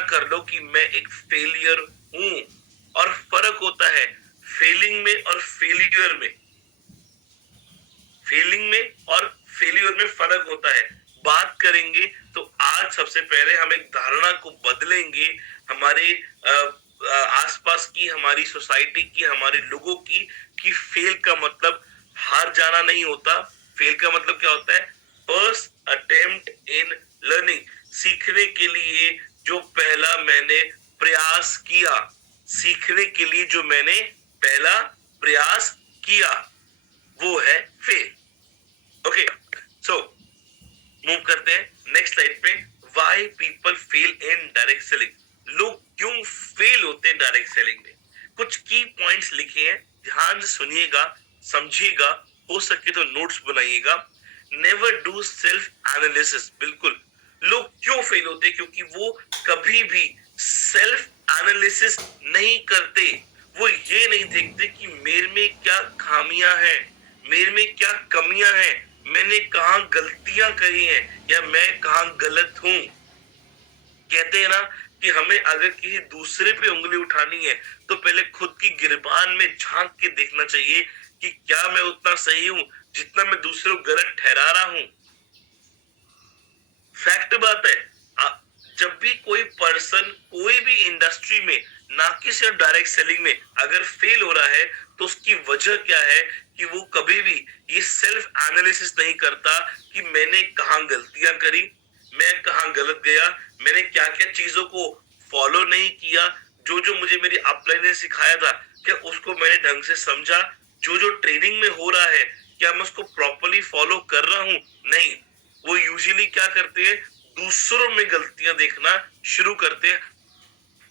धारणा कर लो कि मैं एक फेलियर हूं। और फर्क होता है फेलिंग में और फेलियर में। फेलिंग में और फेलियर में फर्क होता है। बात करेंगे तो आज सबसे पहले हम एक धारणा को बदलेंगे, हमारे आसपास की, हमारी सोसाइटी की, हमारे लोगों की, कि फेल का मतलब हार जाना नहीं होता। फेल का मतलब क्या होता है? First attempt in learning. सीखने के लिए जो पहला मैंने प्रयास किया, सीखने के लिए जो मैंने पहला प्रयास किया, वो है फेल। ओके, सो मूव करते हैं नेक्स्ट स्लाइड पे। Why people fail in direct selling. लोग क्यों फेल होते हैं डायरेक्ट सेलिंग में? कुछ की पॉइंट्स लिखे हैं, ध्यान से सुनिएगा, समझिएगा, हो सके तो नोट्स बनाइएगा। Never do self analysis. बिल्कुल, लोग क्यों फेल होते हैं? क्योंकि वो कभी भी सेल्फ एनालिसिस नहीं करते। वो ये नहीं देखते कि मेरे में क्या खामियां हैं, मेरे में क्या कमियां हैं, मैंने कहाँ गलतियां करी हैं, या मैं कहाँ गलत हूं। कहते हैं ना कि हमें अगर किसी दूसरे पे उंगली उठानी है तो पहले खुद की गिरबान में झांक के देखना चाहिए कि क्या मैं उतना सही हूं जितना मैं दूसरों को गलत ठहरा रहा हूं। फैक्ट बात है। जब भी कोई पर्सन कोई भी इंडस्ट्री में, ना कि सिर्फ डायरेक्ट सेलिंग में, अगर फेल हो रहा है तो उसकी वजह क्या है कि वो कभी भी ये सेल्फ एनालिसिस नहीं करता कि मैंने कहाँ गलतियां करी, मैं कहाँ गलत गया, मैंने क्या क्या चीजों को फॉलो नहीं किया, जो जो मुझे मेरी अपलाइन ने सिखाया था क्या उसको मैंने ढंग से समझा, जो जो ट्रेनिंग में हो रहा है क्या मैं उसको प्रॉपरली फॉलो कर रहा हूं। नहीं, वो यूजुअली क्या करते हैं, दूसरों में गलतियां देखना शुरू करते हैं,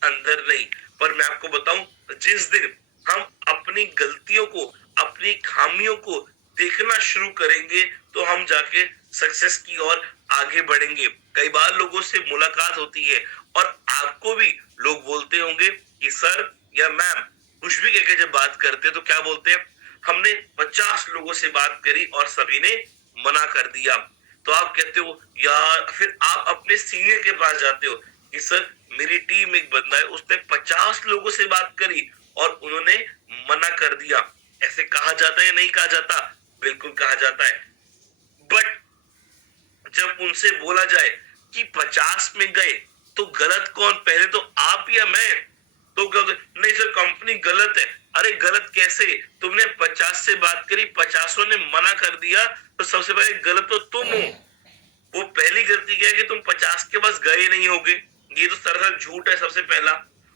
अंदर नहीं। पर मैं आपको बताऊं, जिस दिन हम अपनी गलतियों को, अपनी खामियों को देखना शुरू करेंगे तो हम जाके सक्सेस की ओर आगे बढ़ेंगे। कई बार लोगों से मुलाकात होती है और आपको भी लोग बोलते होंगे कि सर या मैम, कुछ भी कहकर जब बात करते हैं तो क्या बोलते हैं, हमने 50 लोगों से बात करी और सभी ने मना कर दिया। तो आप कहते हो यार, फिर आप अपने सीनियर के पास जाते हो कि सर मेरी टीम एक बंदा है, उसने 50 लोगों से बात करी और उन्होंने मना कर दिया। ऐसे कहा जाता है या नहीं कहा जाता? बिल्कुल कहा जाता है। बट जब उनसे बोला जाए कि 50 में गए तो गलत कौन, पहले तो आप या मैं? तो नहीं सर कंपनी गलत है। अरे गलत कैसे? तुमने 50 से बात करी, 50 ने मना कर दिया, तो सबसे पहले गलत तो तुम हो। वो पहली गलती क्या है कि तुम 50 के पास गए नहीं होगे। ये तो सरासर झूठ है सबसे पहला,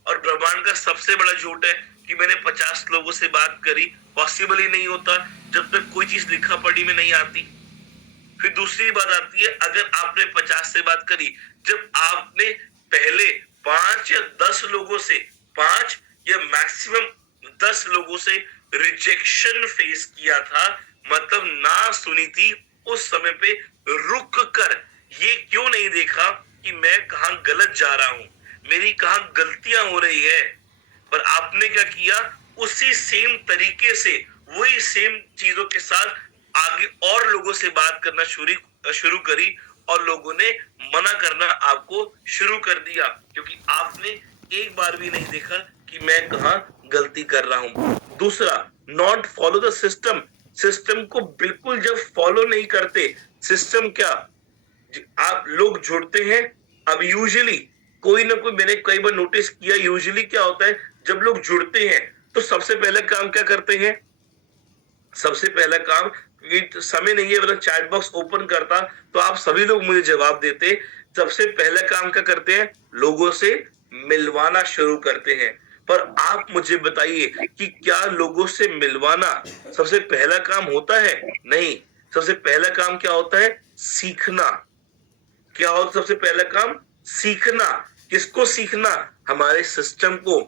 और ब्रह्मांड का सबसे बड़ा झूठ है कि मैंने 50 लोगों से बात करी। पॉसिबल ही नहीं होता जब तक कोई चीज लिखा पढ़ी में नहीं आती। फिर दूसरी बात आती है, अगर आपने 50 से बात करी, जब आपने पहले 5 या 10 लोगों से, 5 या मैक्सिमम 10 लोगों से रिजेक्शन फेस किया था, मतलब ना सुनी थी, उस समय पे रुक कर ये क्यों नहीं देखा कि मैं कहाँ गलत जा रहा हूं, मेरी कहाँ गलतियां हो रही है। पर आपने क्या किया, उसी सेम तरीके से, वही सेम चीजों के साथ आगे और लोगों से बात करना शुरू करी, और लोगों ने मना करना आपको शुरू कर दिया, क्योंकि आपने एक बार भी नहीं देखा कि मैं कहाँ गलती कर रहा हूं। दूसरा, not follow the system. System को बिल्कुल जब फॉलो नहीं करते, सिस्टम क्या, आप लोग जुड़ते हैं। अब यूजुअली कोई ना कोई, मैंने कई बार नोटिस किया, यूजुअली क्या होता है, जब लोग जुड़ते हैं तो सबसे पहले काम क्या करते हैं, सबसे पहला काम, क्योंकि समय नहीं है, मतलब चैट बॉक्स ओपन करता तो आप सभी लोग मुझे जवाब देते, सबसे पहला काम क्या करते हैं, लोगों से मिलवाना शुरू करते हैं। पर आप मुझे बताइए कि क्या लोगों से मिलवाना सबसे पहला काम होता है? नहीं, सबसे पहला काम क्या होता है, सीखना। क्या हो सबसे पहला काम, सीखना। किसको सीखना, हमारे सिस्टम को।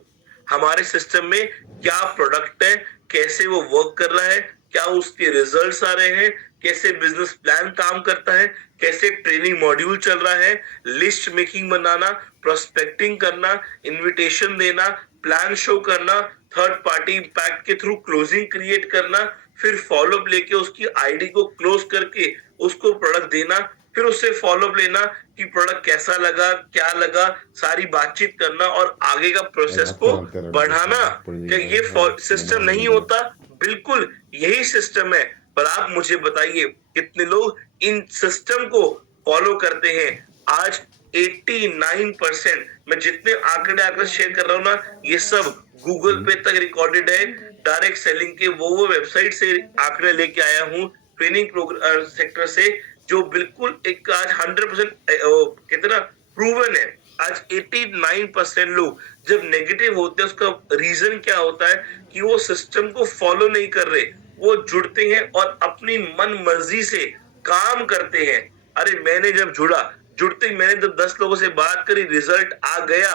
हमारे सिस्टम में क्या प्रोडक्ट है, कैसे वो वर्क कर रहा है, क्या उसके रिजल्ट्स आ रहे हैं, कैसे बिजनेस प्लान काम करता है, कैसे ट्रेनिंग मॉड्यूल चल रहा है, लिस्ट मेकिंग बनाना, प्रोस्पेक्टिंग करना, इनविटेशन देना, प्लान शो करना, थर्ड पार्टी इम्पैक्ट के थ्रू क्लोजिंग क्रिएट करना, फिर फॉलोअप लेके उसकी आईडी को क्लोज करके उसको प्रोडक्ट देना। फिर उससे फॉलोअप लेना कि प्रोडक्ट कैसा लगा, क्या लगा, सारी बातचीत करना और आगे का प्रोसेस को बढ़ाना। क्या ये सिस्टम नहीं होता? बिल्कुल यही सिस्टम है। पर आप मुझे बताइए कितने लोग इन सिस्टम को फॉलो करते हैं? आज 89% मैं जितने आंकड़े आंकड़े शेयर कर रहा हूं ना, ये सब गूगल पे तक रिकॉर्डेड है। डायरेक्ट सेलिंग के वो वेबसाइट से आंकड़े लेके आया हूँ, ट्रेनिंग प्रोग्राम सेक्टर से, जो बिल्कुल एक आज 100% कहते ना प्रूवन है। आज 89% लोग जब नेगेटिव होते हैं, उसका रीजन क्या होता है कि वो सिस्टम को फॉलो नहीं कर रहे, वो जुड़ते हैं और अपनी मन मर्जी से काम करते हैं। अरे मैंने जब जुड़ते ही मैंने जब 10 लोगों से बात करी, रिजल्ट आ गया,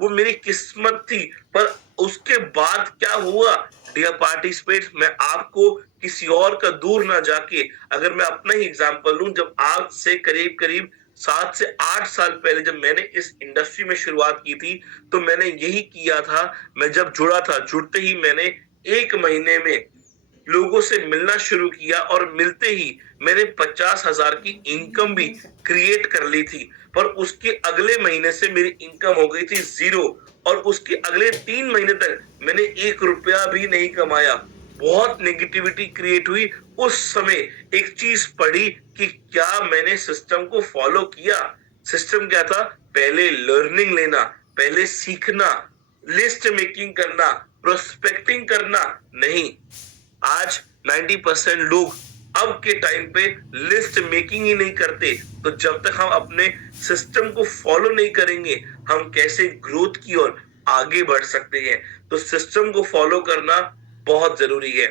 वो मेरी किस्मत थी। पर उसके बाद क्या हुआ डियर पार्टिसिपेट्स, मैं आपको किसी और का दूर ना जाके, अगर मैं अपना ही एग्जांपल लूं, जब आज से करीब करीब 7 से 8 साल पहले जब मैंने इस इंडस्ट्री में शुरुआत की थी, तो मैंने यही किया था। मैं जब जुड़ा था, जुड़ते ही मैंने 1 महीने में लोगों से मिलना शुरू किया और मिलते ही मैंने 50,000 की इनकम भी क्रिएट कर ली थी। पर उसके अगले महीने से मेरी इनकम हो गई थी 0 और उसके अगले 3 महीने तक मैंने 1 रुपया भी नहीं कमाया। बहुत नेगेटिविटी क्रिएट हुई। उस समय एक चीज पढ़ी कि क्या मैंने सिस्टम को फॉलो किया? सिस्टम क्या था? पहले लर्निंग लेना, पहले सीखना, लिस्ट मेकिंग करना, प्रोस्पेक्टिंग करना। नहीं, आज 90% लोग अब के टाइम पे लिस्ट मेकिंग ही नहीं करते। तो जब तक हम अपने सिस्टम को फॉलो नहीं करेंगे, हम कैसे ग्रोथ की ओर आगे बढ़ सकते हैं? तो सिस्टम को फॉलो करना बहुत जरूरी है।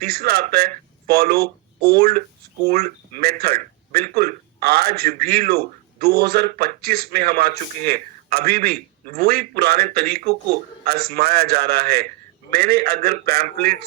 तीसरा आता है फॉलो ओल्ड स्कूल मेथड। बिल्कुल आज भी लोग 2025 में हम आ चुके हैं, अभी भी वही पुराने तरीकों को आजमाया जा रहा है। मैंने अगर पैम्पलेट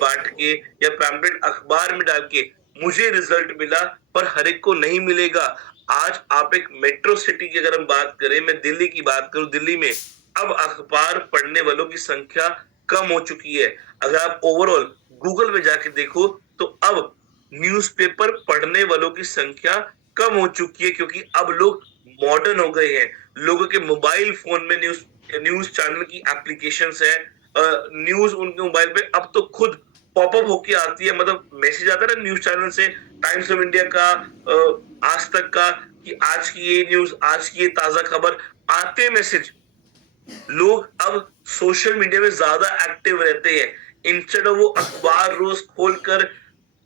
बांट के या पैम्पलेट अखबार में डाल के मुझे रिजल्ट मिला, पर हर एक को नहीं मिलेगा। आज आप एक मेट्रो सिटी की अगर हम बात करें, मैं दिल्ली की बात करूं, दिल्ली में अब अखबार पढ़ने वालों की संख्या कम हो चुकी है। अगर आप ओवरऑल गूगल में जाके देखो तो अब न्यूज़पेपर पढ़ने वालों की संख्या कम हो चुकी है, क्योंकि अब लोग मॉडर्न हो गए हैं। लोगों के मोबाइल फोन में न्यूज न्यूज चैनल की एप्लीकेशंस है। न्यूज उनके मोबाइल पे अब तो खुद पॉपअप होके आती है, मतलब मैसेज आता है ना न्यूज चैनल से, टाइम्स ऑफ इंडिया का, आज तक का, कि आज की ये न्यूज, आज की ये ताजा खबर, आते मैसेज। लोग अब सोशल मीडिया में ज्यादा एक्टिव रहते हैं। इंस्टेड ऑफ वो अखबार रोज खोलकर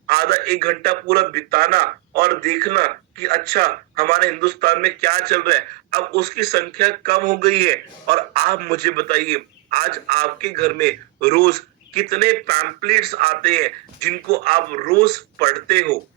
आधा 1 घंटा पूरा बिताना और देखना कि अच्छा हमारे हिंदुस्तान में क्या चल रहा है, अब उसकी संख्या कम हो गई है। और आप मुझे बताइए, आज आपके घर में रोज कितने पैम्पलेट्स आते हैं जिनको आप रोज पढ़ते हो?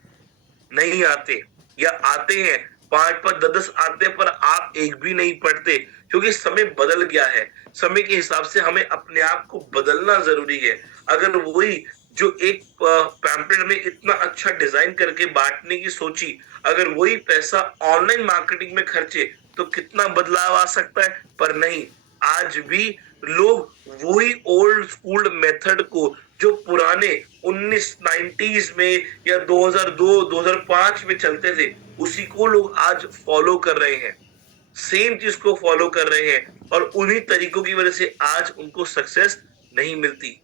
नहीं आते, या आते हैं 5-5 10 आते हैं, पर आप एक भी नहीं पढ़ते, क्योंकि समय बदल गया है। समय के हिसाब से हमें अपने आप को बदलना जरूरी है। अगर वही जो एक पैम्पलेट में इतना अच्छा डिजाइन करके बांटने की सोची, अगर वही पैसा ऑनलाइन मार्केटिंग में खर्चे तो कितना बदलाव आ सकता है? पर नहीं, आज भी लोग वही ओल्ड स्कूल मेथड को, जो पुराने 1990s में या 2002 2005 में चलते थे, उसी को लोग आज फॉलो कर रहे हैं, सेम चीज को फॉलो कर रहे हैं, और उन्हीं तरीकों की वजह से आज उनको सक्सेस नहीं मिलती।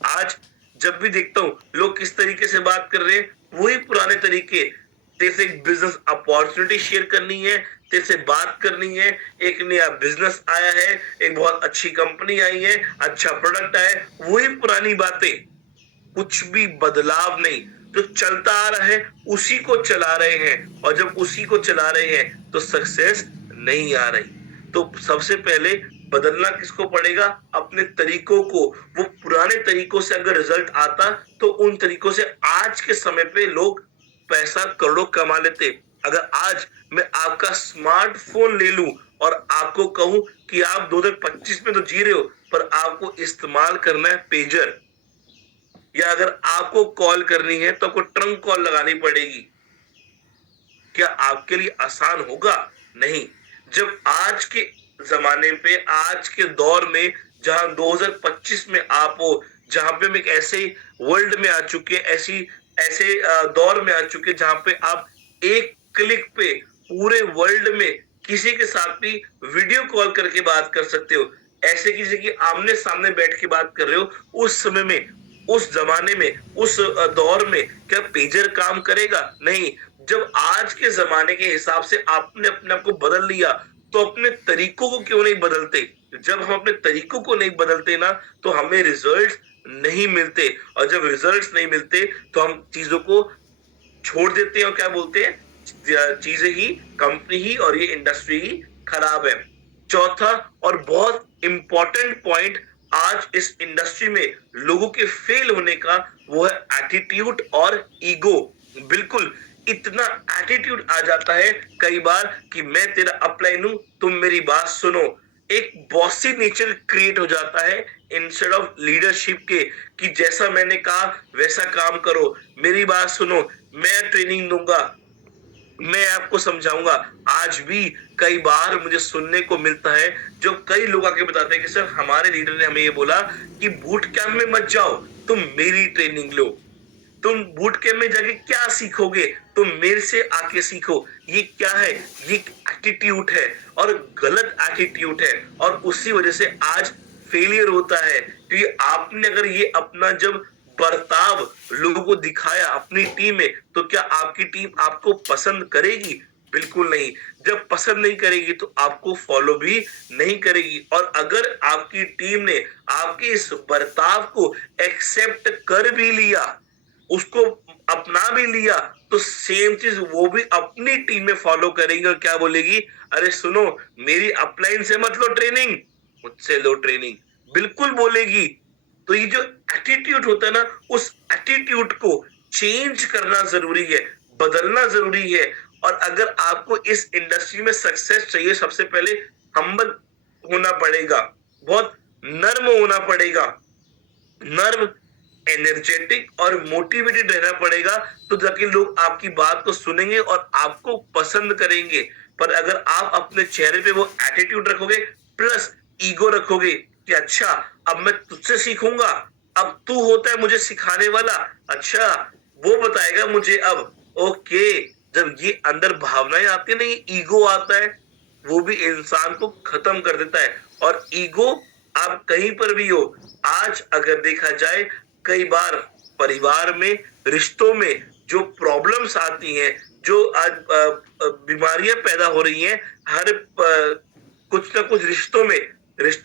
आज जब भी देखता हूँ लोग किस तरीके से बात कर रहे हैं, वही पुराने तरीके। तेरे से एक बिजनेस अपॉर्चुनिटी शेयर करनी है, तेरे से बात करनी है, एक नया बिजनेस आया है, एक बहुत अच्छी कंपनी आई है, अच्छा प्रोडक्ट आया है, वही पुरानी बातें, कुछ भी बदलाव नहीं। जो चलता आ रहा है उसी को चला रहे हैं, और जब उसी को चला रहे हैं तो सक्सेस नहीं आ रही। तो सबसे पहले बदलना किसको पड़ेगा? अपने तरीकों को। वो पुराने तरीकों से अगर रिजल्ट आता तो उन तरीकों से आज के समय पे लोग पैसा करोड़ों कमा लेते। अगर आज मैं आपका स्मार्टफोन ले लूं और आपको कहूं कि आप 2025 में तो जी रहे हो, पर आपको इस्तेमाल करना है पेजर, या अगर आपको कॉल करनी है तो आपको ट्रंक कॉल लगानी पड़ेगी, क्या आपके लिए आसान होगा? नहीं। जब आज के जमाने पे, आज के दौर में, जहां 2025 में आप हो, जहां पे हम एक ऐसे वर्ल्ड में आ चुके हैं, ऐसे दौर में आ चुके हैं जहां पे आप एक क्लिक पे पूरे वर्ल्ड में किसी के साथ भी वीडियो कॉल करके बात कर सकते हो। ऐसे किसी की आमने सामने बैठ के बात कर रहे हो, उस समय में, उस जमाने में, उस दौर में क्या पेजर काम करेगा? नहीं। जब आज के जमाने के हिसाब से आपने अपने आप को बदल लिया, तो अपने तरीकों को क्यों नहीं बदलते? जब हम अपने तरीकों को नहीं बदलते ना, तो हमें रिजल्ट नहीं मिलते, और जब रिजल्ट्स नहीं मिलते तो हम चीजों को छोड़ देते हैं और क्या बोलते हैं, चीजें ही, कंपनी ही और ये इंडस्ट्री ही खराब है। चौथा और बहुत इंपॉर्टेंट पॉइंट आज इस इंडस्ट्री में लोगों के फेल होने का, वो है एटीट्यूड और ईगो। बिल्कुल, इतना एटीट्यूड आ जाता है कई बार कि मैं तेरा अपलाइन हूं, तुम मेरी बात सुनो। एक बॉसी नेचर क्रिएट हो जाता है इंस्टेड ऑफ लीडरशिप के, कि जैसा मैंने कहा वैसा काम करो, मेरी बात सुनो, मैं ट्रेनिंग दूंगा, मैं आपको समझाऊंगा। आज भी कई बार मुझे सुनने को मिलता है, जो कई लोग आके बताते हैं कि सर हमारे लीडर ने हमें ये बोला कि बूट कैंप में मत जाओ, तुम मेरी ट्रेनिंग लो। तुम बूट कैंप में जाके क्या सीखोगे? तुम मेरे से आके सीखो। ये क्या है? ये एटीट्यूड है, और गलत एटीट्यूड है, और उसी वजह से आज फेलियर होता है। क्योंकि आपने अगर ये अपना जब बर्ताव लोगों को दिखाया अपनी टीम में, तो क्या आपकी टीम आपको पसंद करेगी? बिल्कुल नहीं। जब पसंद नहीं करेगी तो आपको फॉलो भी नहीं करेगी। और अगर आपकी टीम ने आपके इस बर्ताव को एक्सेप्ट कर भी लिया, उसको अपना भी लिया, तो सेम चीज वो भी अपनी टीम में फॉलो करेगी और क्या बोलेगी, अरे सुनो, मेरी अपलाइन से मत लो ट्रेनिंग, मुझसे लो ट्रेनिंग, बिल्कुल बोलेगी। तो ये जो एटीट्यूड होता है ना, उस एटीट्यूड को चेंज करना जरूरी है, बदलना जरूरी है। और अगर आपको इस इंडस्ट्री में सक्सेस चाहिए, सबसे पहले हम्बल होना पड़ेगा, बहुत नर्म होना पड़ेगा, नर्म, एनर्जेटिक और मोटिवेटेड रहना पड़ेगा, तो जाके लोग आपकी बात को सुनेंगे और आपको पसंद करेंगे। पर अगर आप अपने चेहरे पे वो एटीट्यूड रखोगे प्लस ईगो रखोगे कि अच्छा, अब मैं तुझसे सीखूंगा, अब तू होता है मुझे सिखाने वाला, अच्छा वो बताएगा मुझे अब, ओके। जब ये अंदर भावनाएं आती है ना, ये ईगो आता है, वो भी इंसान को खत्म कर देता है। और ईगो, आप कहीं पर भी हो, आज अगर देखा जाए, कई बार परिवार में, रिश्तों में जो प्रॉब्लम्स आती हैं, जो आज बीमारियां पैदा हो रही हैं, हर कुछ ना कुछ रिश्तों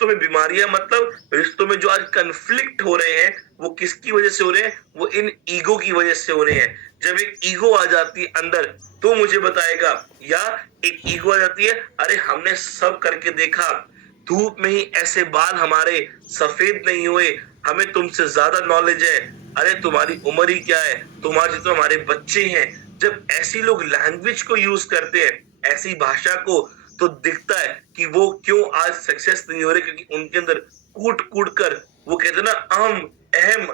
में बीमारियां, मतलब रिश्तों में जो आज कन्फ्लिक्ट हो रहे हैं, वो किसकी वजह से हो रहे हैं? वो इन ईगो की वजह से हो रहे हैं। जब एक ईगो आ जाती है अंदर, तो मुझे बताएगा, या एक ईगो आ जाती है, अरे हमने सब करके देखा, धूप में ही ऐसे बाल हमारे सफेद नहीं हुए, हमें तुमसे ज्यादा नॉलेज है, अरे तुम्हारी उम्र ही क्या है, तुम्हारे तो हमारे बच्चे हैं। जब ऐसी लोग लैंग्वेज को यूज करते हैं, ऐसी भाषा को, तो दिखता है कि वो क्यों आज सक्सेस नहीं हो रहे, क्योंकि उनके अंदर कूट कूट कर, वो कहते हैं ना, अहम अहम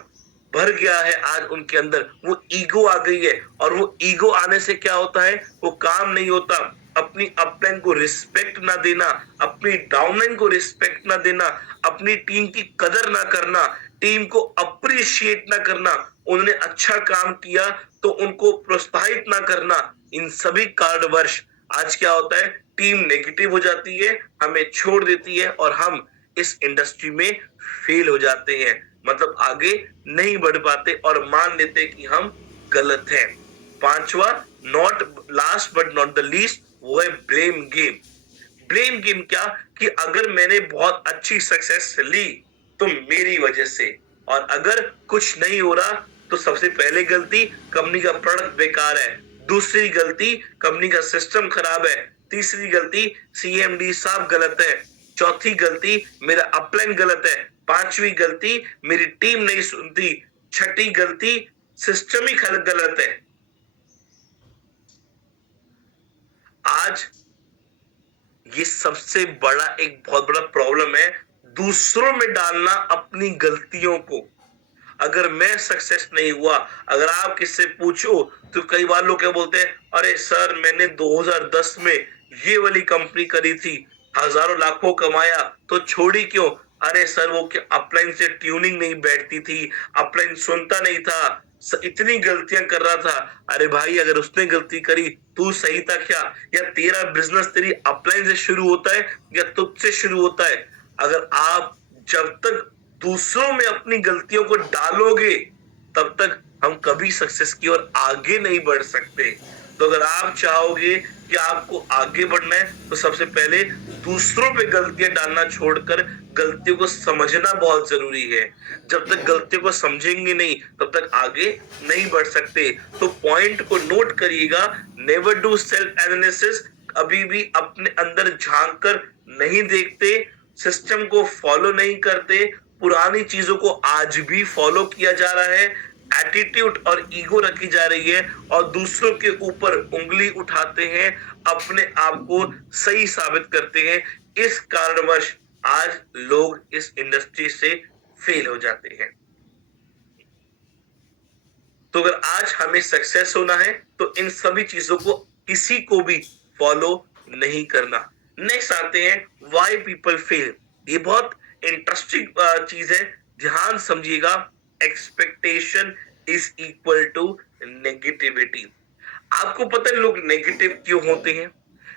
भर गया है आज उनके अंदर, वो ईगो आ गई है। और वो ईगो आने से क्या होता है, वो काम नहीं होता। अपनी अपलाइन को रिस्पेक्ट ना देना, अपनी डाउनलाइन को रिस्पेक्ट ना देना, अपनी टीम की कदर ना करना, टीम को अप्रिशिएट ना करना, उन्होंने अच्छा काम किया तो उनको प्रोत्साहित ना करना, इन सभी कारणवश आज क्या होता है, टीम नेगेटिव हो जाती है, हमें छोड़ देती है, और हम इस इंडस्ट्री में फेल हो जाते हैं। मतलब आगे नहीं बढ़ पाते और मान लेते कि हम गलत हैं। पांचवा, not last but not the least, वो है ब्लेम गेम। ब्लेम गेम क्या, कि अगर मैंने बहुत अच्छी सक्सेस ली तो मेरी वजह से, और अगर कुछ नहीं हो रहा तो सबसे पहले गलती कंपनी का प्रोडक्ट बेकार है, दूसरी गलती कंपनी का सिस्टम खराब है, तीसरी गलती सीएमडी साहब गलत है, चौथी गलती मेरा अपलाइन गलत है, पांचवी गलती मेरी टीम नहीं सुनती, छठी गलती सिस्टम ही गलत है। आज ये सबसे बड़ा, एक बहुत बड़ा प्रॉब्लम है, दूसरों में डालना अपनी गलतियों को। अगर मैं सक्सेस नहीं हुआ, अगर आप किससे पूछो तो कई बार लोग क्या बोलते हैं, अरे सर मैंने 2010 में ये वाली कंपनी करी थी, हजारों लाखों कमाया, तो छोड़ी क्यों? अरे सर वो क्या अपलाइन से ट्यूनिंग नहीं बैठती थी, अपलाइन सुनता नहीं था, इतनी गलतियां कर रहा था, अरे भाई अगर उसने गलती करी तू सही था क्या? या तेरा बिजनेस तेरी अपलाइन से शुरू होता है या तुझसे शुरू होता है? अगर आप जब तक दूसरों में अपनी गलतियों को डालोगे तब तक हम कभी सक्सेस की ओर आगे नहीं बढ़ सकते। तो अगर आप चाहोगे कि आपको आगे बढ़ना है तो सबसे पहले दूसरों पे गलतियां डालना छोड़कर गलतियों को समझना बहुत जरूरी है। जब तक गलतियों को समझेंगे नहीं तब तक आगे नहीं बढ़ सकते। तो पॉइंट को नोट करिएगा, नेवर डू सेल्फ एनालिसिस। अभी भी अपने अंदर झांक कर नहीं देखते, सिस्टम को फॉलो नहीं करते, पुरानी चीजों को आज भी फॉलो किया जा रहा है, एटीट्यूड और ईगो रखी जा रही है और दूसरों के ऊपर उंगली उठाते हैं, अपने आप को सही साबित करते हैं। इस कारणवश आज लोग इस इंडस्ट्री से फेल हो जाते हैं। तो अगर आज हमें सक्सेस होना है तो इन सभी चीजों को किसी को भी फॉलो नहीं करना। नेक्स्ट आते हैं व्हाई पीपल फेल। ये बहुत इंटरेस्टिंग चीज है, ध्यान समझिएगा। Expectation is equal to negativity. आपको पता है लोग नेगेटिव क्यों होते हैं?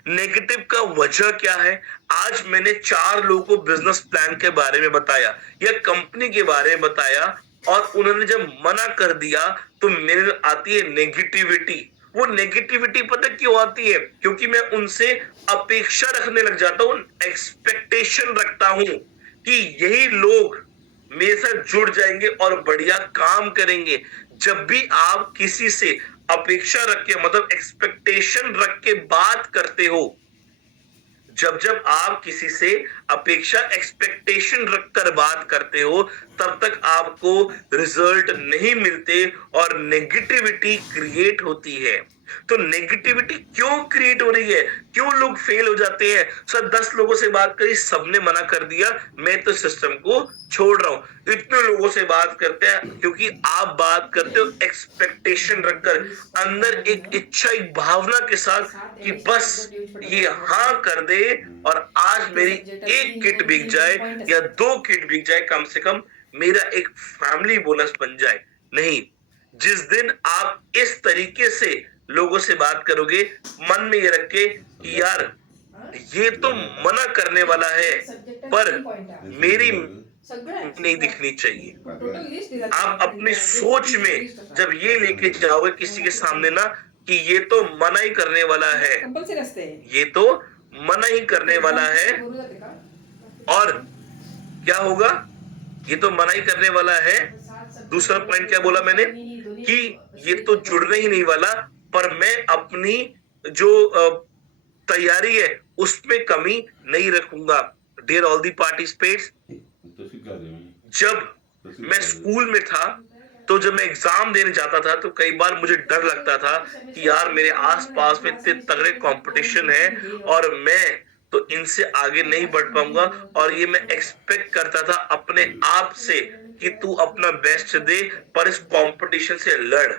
नेगेटिव का वजह क्या है? आज मैंने 4 लोगों को बिजनेस प्लान के बारे में बताया या कंपनी के बारे में बताया और उन्होंने जब मना कर दिया तो मेरे आती है नेगेटिविटी। वो नेगेटिविटी पता क्यों आती है? क्योंकि मैं उनसे अपेक्षा रखने लग जाता हूं, एक्सपेक्टेशन रखता हूं कि यही लोग मेरे साथ जुड़ जाएंगे और बढ़िया काम करेंगे। जब भी आप किसी से अपेक्षा रख के मतलब एक्सपेक्टेशन रख के बात करते हो, जब जब आप किसी से अपेक्षा एक्सपेक्टेशन रखकर बात करते हो तब तक आपको रिजल्ट नहीं मिलते और नेगेटिविटी क्रिएट होती है। तो नेगेटिविटी क्यों क्रिएट हो रही है? क्यों लोग फेल हो जाते हैं? सर 10 लोगों से बात करी, सबने मना कर दिया, मैं तो सिस्टम को छोड़ रहा हूं। इतने लोगों से बात करते हैं क्योंकि आप बात करते हो एक्सपेक्टेशन रखकर, अंदर एक इच्छा, एक भावना के साथ कि बस ये हाँ कर दे और आज मेरी एक किट बिक जाए या 2 किट बिक जाए, कम से कम मेरा एक फैमिली बोनस बन जाए। नहीं, जिस दिन आप इस तरीके से लोगों से बात करोगे, मन में ये रख के कि यार ये तो मना करने वाला है पर मेरी नहीं दिखनी चाहिए। आप अपनी सोच में जब ये लेके जाओगे किसी के सामने ना कि ये तो मना ही करने वाला है, ये तो मना ही करने वाला है, और क्या होगा? ये तो मना ही करने वाला है। दूसरा पॉइंट क्या बोला मैंने कि ये तो जुड़ने ही नहीं वाला, पर मैं अपनी जो तैयारी है उसमें कमी नहीं रखूंगा। डियर ऑल दी पार्टिसिपेट्स, जब मैं स्कूल में था तो जब मैं एग्जाम देने जाता था तो कई बार मुझे डर लगता था कि यार मेरे आसपास में इतने तगड़े कंपटीशन है और मैं तो इनसे आगे नहीं बढ़ पाऊंगा, और ये मैं एक्सपेक्ट करता था अपने आप से कि तू अपना बेस्ट दे पर इस कंपटीशन से लड़।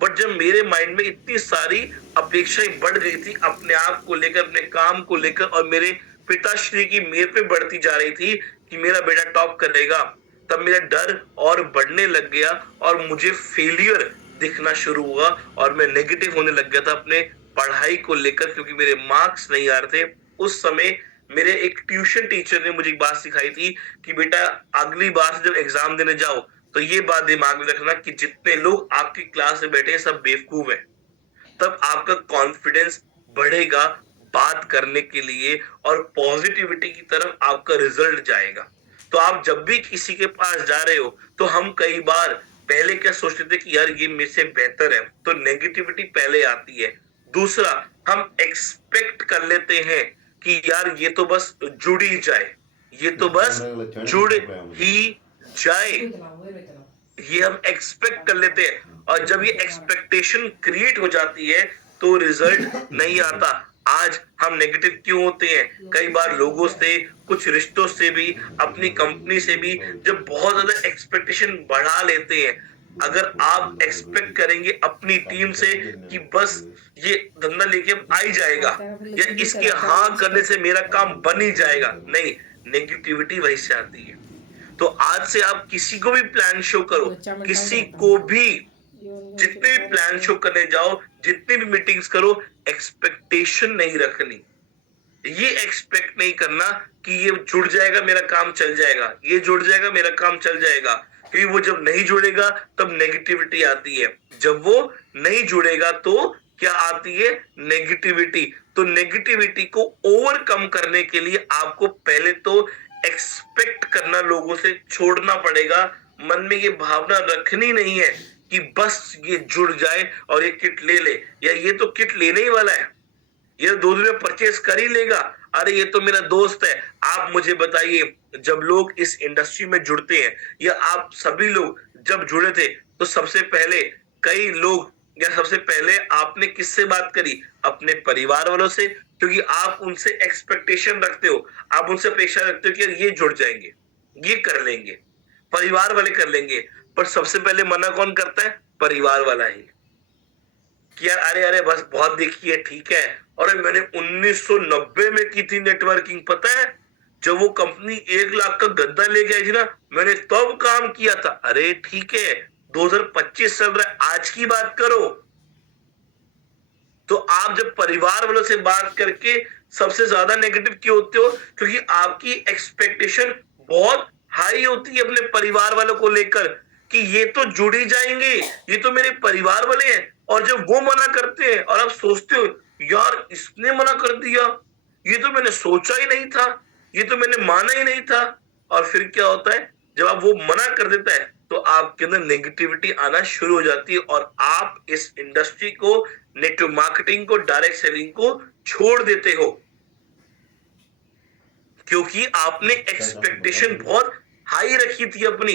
बट जब मेरे माइंड में इतनी सारी अपेक्षाएं बढ़ गई थी अपने आप को लेकर, अपने काम को लेकर, और मेरे पिताश्री की मेरे पे बढ़ती जा रही थी कि मेरा बेटा टॉप करेगा, तब मेरा डर और बढ़ने लग गया और मुझे फेलियर दिखना शुरू हुआ और मैं नेगेटिव होने लग गया था अपने पढ़ाई को लेकर, क्योंकि मेरे मार्क्स नहीं आ रहे थे। उस समय मेरे एक ट्यूशन टीचर ने मुझे एक बात सिखाई थी कि बेटा अगली बार से जब एग्जाम देने जाओ तो ये बात दिमाग में रखना कि जितने लोग आपकी क्लास में बैठे हैं सब बेवकूफ हैं। तब आपका कॉन्फिडेंस बढ़ेगा बात करने के लिए और पॉजिटिविटी की तरफ आपका रिजल्ट जाएगा। तो आप जब भी किसी के पास जा रहे हो तो हम कई बार पहले क्या सोचते थे कि यार ये मेरे से बेहतर है, तो नेगेटिविटी पहले आती है। दूसरा, हम एक्सपेक्ट कर लेते हैं कि यार ये तो बस जुड़ ही जाए, ये तो बस जुड़ ही जाए, ये हम एक्सपेक्ट कर लेते हैं और जब ये एक्सपेक्टेशन क्रिएट हो जाती है तो रिजल्ट नहीं आता। आज हम नेगेटिव क्यों होते हैं? कई बार लोगों से, कुछ रिश्तों से भी, अपनी कंपनी से भी जब बहुत ज्यादा एक्सपेक्टेशन बढ़ा लेते हैं। अगर आप एक्सपेक्ट करेंगे अपनी टीम से कि बस ये धंधा लेके आ ही जाएगा या इसके हाँ करने से मेरा काम बन ही जाएगा, नहीं, नेगेटिविटी वहीं से आती है। तो आज से आप किसी को भी प्लान शो करो, किसी को भी जितने भी प्लान शो करने जाओ, जितनी भी मीटिंग्स करो, एक्सपेक्टेशन नहीं रखनी। ये एक्सपेक्ट नहीं करना कि ये जुड़ जाएगा मेरा काम चल जाएगा, ये जुड़ जाएगा मेरा काम चल जाएगा, क्योंकि वो जब नहीं जुड़ेगा तब नेगेटिविटी आती है। जब वो नहीं जुड़ेगा तो क्या आती है? नेगेटिविटी। तो नेगेटिविटी को ओवरकम करने के लिए आपको पहले तो एक्सपेक्ट करना लोगों से छोड़ना पड़ेगा। मन में ये भावना रखनी नहीं है कि बस ये जुड़ जाए और ये किट ले ले, या ये तो किट लेने ही वाला है, ये 2 दिन में परचेस कर ही लेगा, अरे ये तो मेरा दोस्त है। आप मुझे बताइए, जब लोग इस इंडस्ट्री में जुड़ते हैं, या आप सभी लोग जब जुड़े थे, तो सबसे पहले कई लोग, या सबसे पहले आपने किससे बात करी? अपने परिवार वालों से, क्योंकि आप उनसे एक्सपेक्टेशन रखते हो, आप उनसे अपेक्षा रखते हो कि यार ये जुड़ जाएंगे, ये कर लेंगे, परिवार वाले कर लेंगे। पर सबसे पहले मना कौन करता है? परिवार वाला ही, कि यार अरे अरे बस बहुत देखी है, ठीक है। और मैंने 1990 में की थी नेटवर्किंग, पता है? जब वो कंपनी 1 लाख का गद्दा लेके आई थी ना, मैंने तब काम किया था। अरे ठीक है, 2025 चल रहा है, आज की बात करो। तो आप जब परिवार वालों से बात करके सबसे ज्यादा नेगेटिव क्यों होते हो? क्योंकि आपकी एक्सपेक्टेशन बहुत हाई होती है अपने परिवार वालों को लेकर, कि ये तो जुड़ ही जाएंगे, ये तो मेरे परिवार वाले हैं। और जब वो मना करते हैं और आप सोचते हो यार इसने मना कर दिया, ये तो मैंने सोचा ही नहीं था, ये तो मैंने माना ही नहीं था। और फिर क्या होता है? जब आप वो मना कर देता है तो आपके अंदर नेगेटिविटी आना शुरू हो जाती है, और आप इस इंडस्ट्री को, नेटवर्क मार्केटिंग को, डायरेक्ट सेलिंग को छोड़ देते हो, क्योंकि आपने एक्सपेक्टेशन बहुत हाई रखी थी अपनी।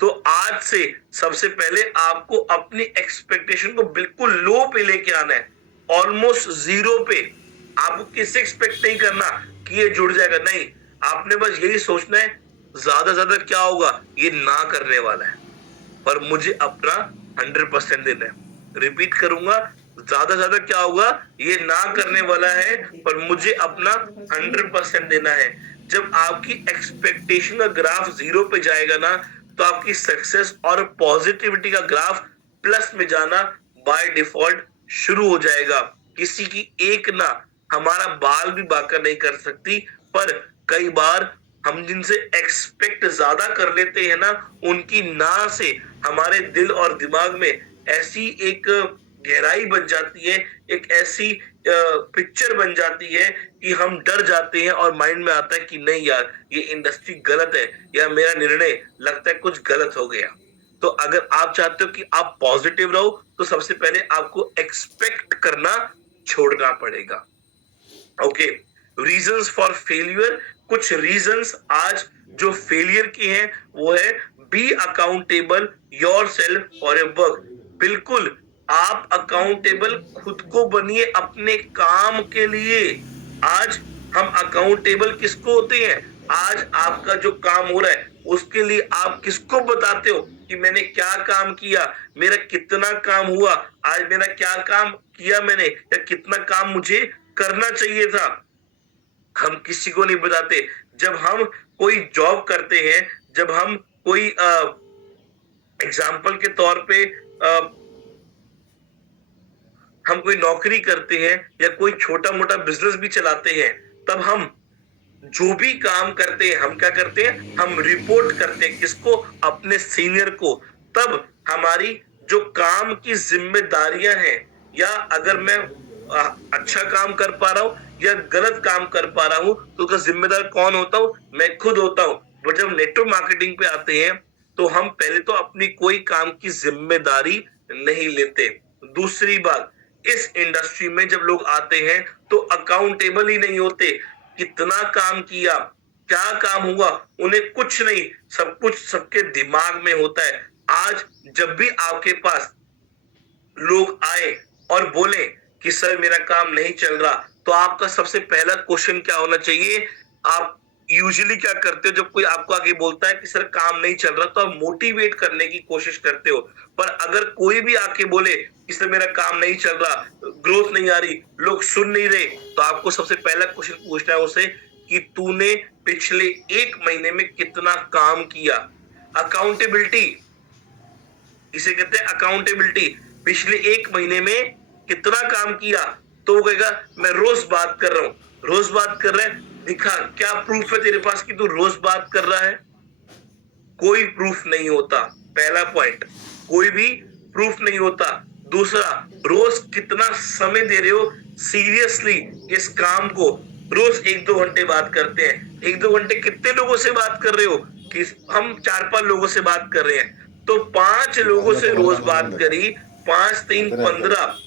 तो आज से सबसे पहले आपको अपनी एक्सपेक्टेशन को बिल्कुल लो पे लेके आना है, ऑलमोस्ट जीरो पे। आपको किससे एक्सपेक्ट नहीं करना कि ये जुड़ जाएगा, नहीं। आपने बस यही सोचना है ज्यादा क्या होगा, ये ना करने वाला है, पर मुझे अपना 100% देना है। रिपीट करूंगा, ज्यादा क्या होगा, ये ना करने वाला है, पर मुझे अपना 100% देना है। जब आपकी एक्सपेक्टेशन का ग्राफ जीरो पे जाएगा ना, तो आपकी सक्सेस और पॉजिटिविटी का ग्राफ प्लस में जाना बाय डिफॉल्ट शुरू हो जाएगा। किसी की एक ना हमारा बाल भी बांका नहीं कर सकती, पर कई बार हम जिनसे एक्सपेक्ट ज्यादा कर लेते हैं ना, उनकी ना से हमारे दिल और दिमाग में ऐसी एक गहराई बन जाती है, एक ऐसी पिक्चर बन जाती है कि हम डर जाते हैं, और माइंड में आता है कि नहीं यार ये इंडस्ट्री गलत है, या मेरा निर्णय लगता है कुछ गलत हो गया। तो अगर आप चाहते हो कि आप पॉजिटिव रहो, तो सबसे पहले आपको एक्सपेक्ट करना छोड़ना पड़ेगा। Okay, reasons for failure. कुछ रीजंस आज जो फेलियर के हैं वो है, be accountable your self for your work. बिल्कुल, आप अकाउंटेबल खुद को बनिए अपने काम के लिए। आज हम अकाउंटेबल किसको होते हैं? आज आपका जो काम हो रहा है उसके लिए आप किसको बताते हो कि मैंने क्या काम किया, मेरा कितना काम हुआ, आज मेरा क्या काम किया मैंने, या कितना काम मुझे करना चाहिए था? हम किसी को नहीं बताते। जब हम कोई जॉब करते हैं, जब हम कोई एग्जाम्पल के तौर पे हम कोई नौकरी करते हैं, या कोई छोटा मोटा बिजनेस भी चलाते हैं, तब हम जो भी काम करते हैं, हम क्या करते हैं? हम रिपोर्ट करते हैं किसको? अपने सीनियर को। तब हमारी जो काम की जिम्मेदारियां हैं, या अगर मैं अच्छा काम कर पा रहा हूं या गलत काम कर पा रहा हूं, तो उसका जिम्मेदार कौन होता हूं? मैं खुद होता हूं। वो जब नेटवर्क मार्केटिंग पे आते हैं, तो हम पहले तो अपनी कोई काम की जिम्मेदारी नहीं लेते। दूसरी बात, इस इंडस्ट्री में जब लोग आते हैं तो अकाउंटेबल ही नहीं होते। कितना काम किया, क्या काम हुआ, उन्हें कुछ नहीं, सब कुछ सबके दिमाग में होता है। आज जब भी आपके पास लोग आए और बोले कि सर मेरा काम नहीं चल रहा, तो आपका सबसे पहला क्वेश्चन क्या होना चाहिए? आप यूजुअली क्या करते हो? जब कोई आपको आके बोलता है कि सर काम नहीं चल रहा, तो आप मोटिवेट करने की कोशिश करते हो। पर अगर कोई भी आके बोले कि सर मेरा काम नहीं चल रहा, ग्रोथ नहीं आ रही, लोग सुन नहीं रहे, तो आपको सबसे पहला क्वेश्चन पूछना है उसे कि तूने पिछले 1 महीने में कितना काम किया। अकाउंटेबिलिटी इसे कहते हैं अकाउंटेबिलिटी। पिछले 1 महीने में कितना काम किया, तो वो कहेगा मैं रोज बात कर रहा हूँ। रोज बात कर रहा है, दिखा क्या प्रूफ है तेरे पास कि तू रोज बात कर रहा है? कोई प्रूफ नहीं होता। पहला पॉइंट, कोई भी प्रूफ नहीं होता। दूसरा, रोज कितना समय दे रहे हो सीरियसली इस काम को? रोज 1-2 घंटे बात करते हैं। 1-2 घंटे कितने लोगों से बात कर रहे हो? कि हम 4-5 लोगों से बात कर रहे हैं, तो 5 लोगों से रोज बात करी, 5-3-15,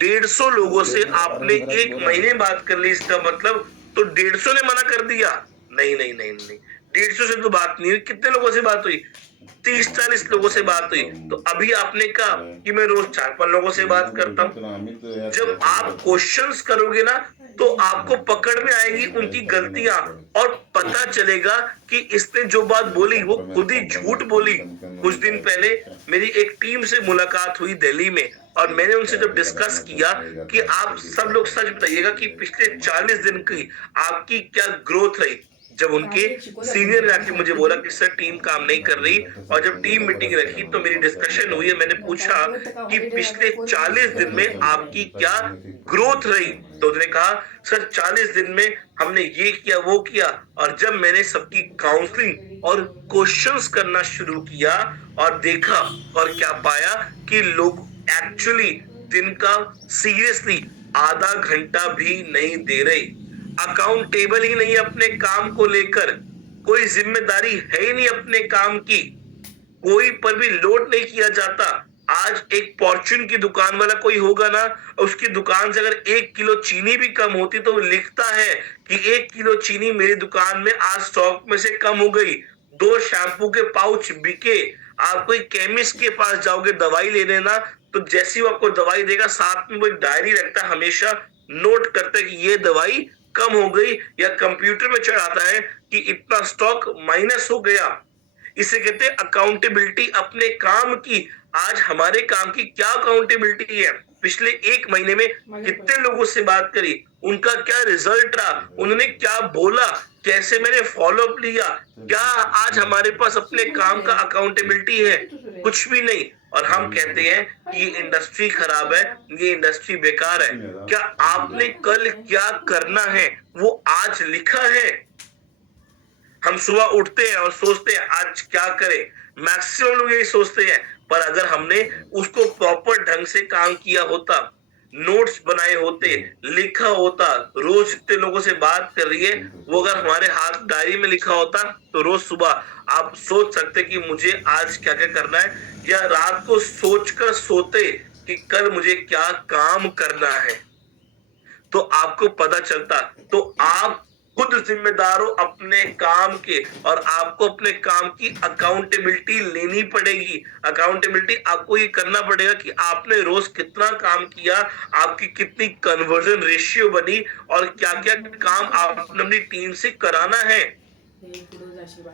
150 लोगों से आपने 1 महीने बात कर ली। इसका मतलब तो 150 ने मना कर दिया? नहीं नहीं नहीं नहीं, 150 से तो बात नहीं हुई। कितने लोगों से बात हुई? 30-40 लोगों से बात हुई। तो अभी आपने कहा कि मैं रोज 4-5 लोगों से बात करता हूँ। जब आप क्वेश्चंस करोगे ना, तो आपको पकड़ में आएगी उनकी गलतियां, और पता चलेगा कि इसने जो बात बोली वो खुद ही झूठ बोली। कुछ दिन पहले मेरी एक टीम से मुलाकात हुई दिल्ली में, और मैंने उनसे जब डिस्कस किया कि आप सब लोग सच बताइएगा कि पिछले 40 दिन की आपकी क्या ग्रोथ रही। जब उनके सीनियर ने आके मुझे बोला कि सर टीम काम नहीं कर रही, और जब टीम मीटिंग रखी तो मेरी डिस्कशन हुई है, मैंने पूछा कि पिछले 40 दिन में आपकी क्या ग्रोथ रही, तो उन्होंने कहा सर 40 दिन में हमने ये किया वो किया। और जब मैंने सबकी काउंसलिंग और क्वेश्चंस करना शुरू किया और देखा, और क्या पाया कि लोग एक्चुअली दिन का सीरियसली आधा घंटा भी नहीं दे रहे, अकाउंटेबल ही नहीं अपने काम को लेकर, कोई जिम्मेदारी है ही नहीं अपने काम की, कोई पर भी लोड नहीं किया जाता। आज एक फॉर्च्यून की दुकान वाला कोई होगा ना, उसकी दुकान से अगर 1 किलो चीनी भी कम होती तो वो लिखता है कि 1 किलो चीनी मेरी दुकान में आज स्टॉक में से कम हो गई। 2 शैम्पू के पाउच बिके। आप कोई केमिस्ट के पास जाओगे दवाई लेने ना, तो जैसी वो आपको दवाई देगा, साथ में वो एक डायरी रखता है, हमेशा नोट करता है कि ये दवाई कम हो गई, या कंप्यूटर में चढ़ाता है कि इतना स्टॉक माइनस हो गया। इसे कहते हैं अकाउंटेबिलिटी अपने काम की। आज हमारे काम की क्या अकाउंटेबिलिटी है? पिछले 1 महीने में कितने लोगों से बात करी, उनका क्या रिजल्ट रहा, उन्होंने क्या बोला, कैसे मैंने फॉलो अप लिया? क्या आज हमारे पास अपने काम का अकाउंटेबिलिटी है? कुछ भी नहीं। और हम कहते हैं कि ये इंडस्ट्री खराब है, ये इंडस्ट्री बेकार है। क्या आपने कल क्या करना है वो आज लिखा है? हम सुबह उठते हैं और सोचते हैं आज क्या करें, मैक्सिमम लोग यही सोचते हैं। पर अगर हमने उसको प्रॉपर ढंग से काम किया होता, नोट्स बनाए होते, लिखा होता, रोज जितने लोगों से बात कर रही है वो अगर हमारे हाथ डायरी में लिखा होता, तो रोज सुबह आप सोच सकते कि मुझे आज क्या क्या करना है, या रात को सोचकर सोते कि कल मुझे क्या काम करना है, तो आपको पता चलता। तो आप खुद जिम्मेदार हो अपने काम के, और आपको अपने काम की अकाउंटेबिलिटी लेनी पड़ेगी। अकाउंटेबिलिटी आपको ये करना पड़ेगा कि आपने रोज कितना काम किया, आपकी कितनी कन्वर्जन रेशियो बनी, और क्या क्या काम आपने अपनी टीम से कराना है,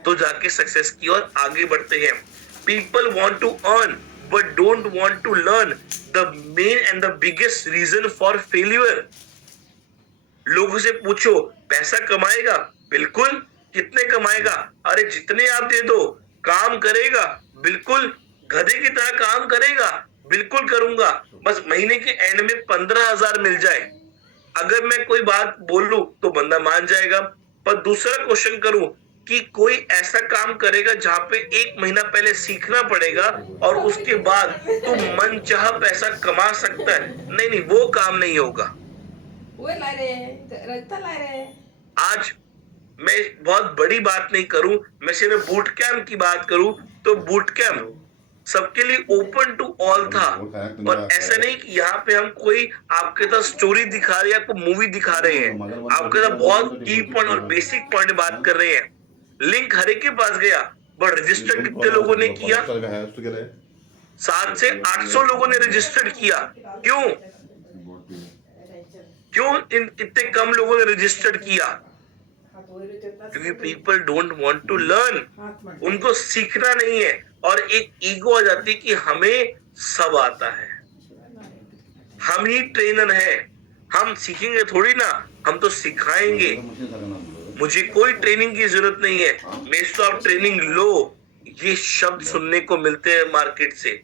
तो जाके सक्सेस की ओर आगे बढ़ते हैं। People want to earn but don't want to learn, the main and the biggest reason for failure. लोगों से पूछो पैसा कमाएगा? बिल्कुल। कितने कमाएगा? अरे जितने आप दे दो। काम करेगा? बिल्कुल। गधे की तरह काम करेगा? बिल्कुल करूंगा, बस महीने के एंड में 15,000 मिल जाए। अगर मैं कोई बात बोलूं तो बंदा मान जाएगा। पर दूसरा क्वेश्चन करूं कि कोई ऐसा काम करेगा जहां पे 1 महीना पहले सीखना पड़ेगा और उसके बाद तो मनचाहा पैसा कमा सकता है? नहीं नहीं, वो काम नहीं होगा। आज मैं बहुत बड़ी बात नहीं करूं, मैं सिर्फ बूट कैंप की बात करूं, तो बूट कैंप सबके लिए ओपन टू ऑल था। और ऐसा नहीं कि यहाँ पे हम कोई आपके साथ स्टोरी दिखा रहे हैं, आपको मूवी दिखा रहे हैं, आपके साथ बहुत की पॉइंट और बेसिक पॉइंट बात कर रहे हैं। लिंक हर एक के पास गया, बट रजिस्टर कितने लोगों ने किया? 700 से 800 लोगों ने रजिस्टर किया। क्यों? क्यों इतने कम लोगों ने रजिस्टर किया? क्योंकि people don't want to learn, उनको सीखना नहीं है, और एक ईगो आ जाती है कि हमें सब आता है, हम ही ट्रेनर है, हम सीखेंगे थोड़ी ना, हम तो सिखाएंगे, मुझे कोई ट्रेनिंग की जरूरत नहीं है, मेरे से आप ट्रेनिंग लो। ये शब्द सुनने को मिलते हैं मार्केट से।